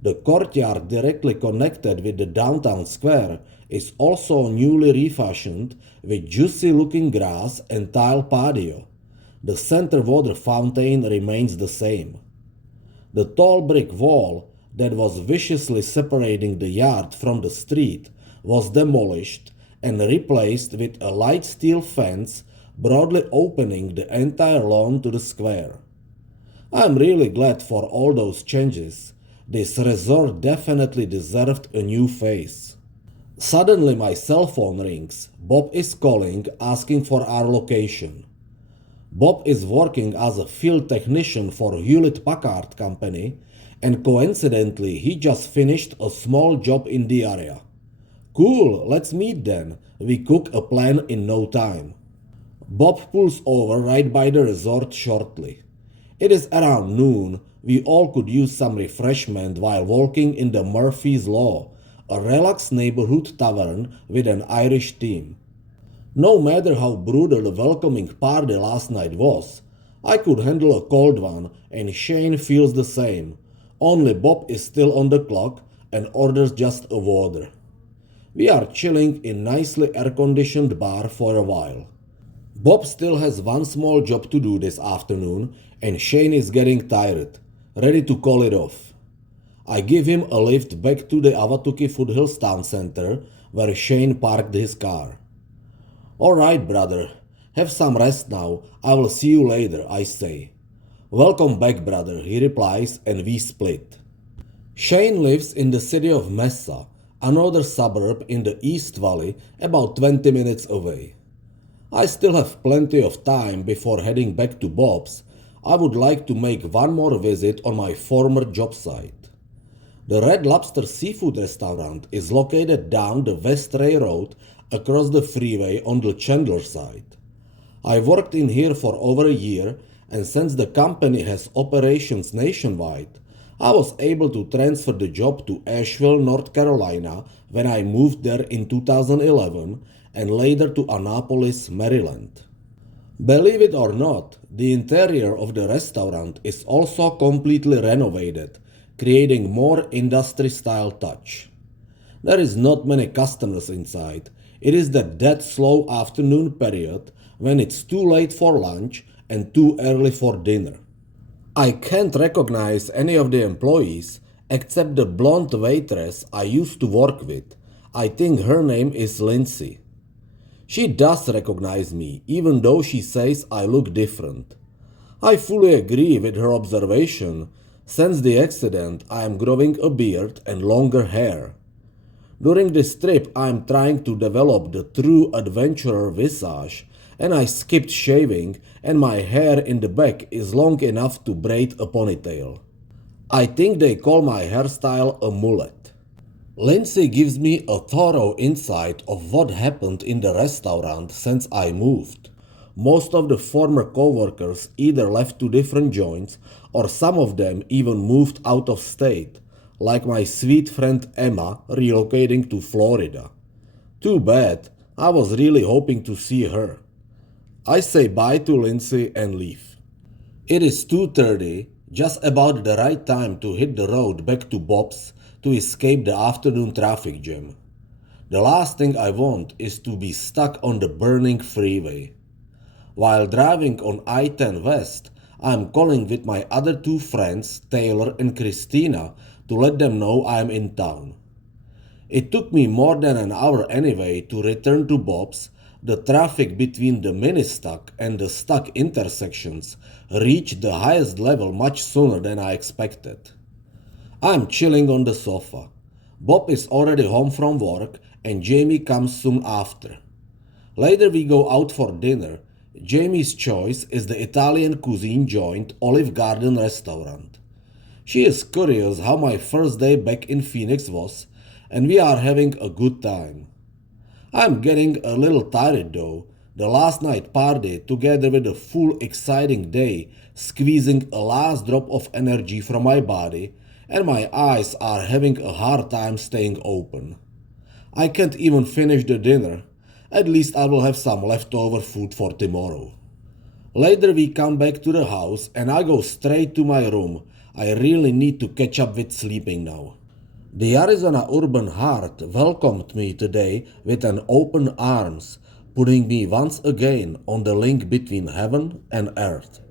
The courtyard directly connected with the downtown square is also newly refashioned with juicy looking grass and tile patio. The center water fountain remains the same. The tall brick wall that was viciously separating the yard from the street was demolished and replaced with a light steel fence broadly opening the entire lawn to the square. I'm really glad for all those changes. This resort definitely deserved a new face. Suddenly my cell phone rings. Bob is calling, asking for our location. Bob is working as a field technician for Hewlett-Packard Company, and coincidentally he just finished a small job in the area. Cool, let's meet then. We cook a plan in no time. Bob pulls over right by the resort shortly. It is around noon. We all could use some refreshment while walking in the Murphy's Law, a relaxed neighborhood tavern with an Irish theme. No matter how brutal the welcoming party last night was, I could handle a cold one, and Shane feels the same. Only Bob is still on the clock and orders just a water. We are chilling in nicely air-conditioned bar for a while. Bob still has one small job to do this afternoon, and Shane is getting tired, ready to call it off. I give him a lift back to the Awatuki Foothills Town Center, where Shane parked his car. Alright, brother, have some rest now. I will see you later, I say. Welcome back, brother, he replies, and we split. Shane lives in the city of Mesa, another suburb in the East Valley, about 20 minutes away. I still have plenty of time before heading back to Bob's. I would like to make one more visit on my former job site. The Red Lobster Seafood Restaurant is located down the West Ray Road across the freeway on the Chandler side. I worked in here for over a year, and since the company has operations nationwide, I was able to transfer the job to Asheville, North Carolina when I moved there in 2011 and later to Annapolis, Maryland. Believe it or not, the interior of the restaurant is also completely renovated, creating more industry-style touch. There is not many customers inside. It is the dead slow afternoon period when it's too late for lunch and too early for dinner. I can't recognize any of the employees except the blonde waitress I used to work with. I think her name is Lindsay. She does recognize me, even though she says I look different. I fully agree with her observation. Since the accident, I am growing a beard and longer hair. During this trip, I am trying to develop the true adventurer visage, and I skipped shaving, and my hair in the back is long enough to braid a ponytail. I think they call my hairstyle a mullet. Lindsay gives me a thorough insight of what happened in the restaurant since I moved. Most of the former co-workers either left to different joints or some of them even moved out of state, like my sweet friend Emma relocating to Florida. Too bad, I was really hoping to see her. I say bye to Lindsay and leave. It is 2:30, just about the right time to hit the road back to Bob's to escape the afternoon traffic jam. The last thing I want is to be stuck on the burning freeway. While driving on I-10 West, I am calling with my other two friends, Taylor and Christina, to let them know I am in town. It took me more than an hour anyway to return to Bob's. The traffic between the mini-stuck and the stuck intersections reached the highest level much sooner than I expected. I am chilling on the sofa. Bob is already home from work and Jamie comes soon after. Later we go out for dinner. Jamie's choice is the Italian cuisine joint Olive Garden restaurant. She is curious how my first day back in Phoenix was, and we are having a good time. I'm getting a little tired though. The last night party, together with a full exciting day, squeezing a last drop of energy from my body, and my eyes are having a hard time staying open. I can't even finish the dinner. At least I will have some leftover food for tomorrow. Later we come back to the house and I go straight to my room. I really need to catch up with sleeping now. The Arizona Urban Heart welcomed me today with an open arms, putting me once again on the link between heaven and earth.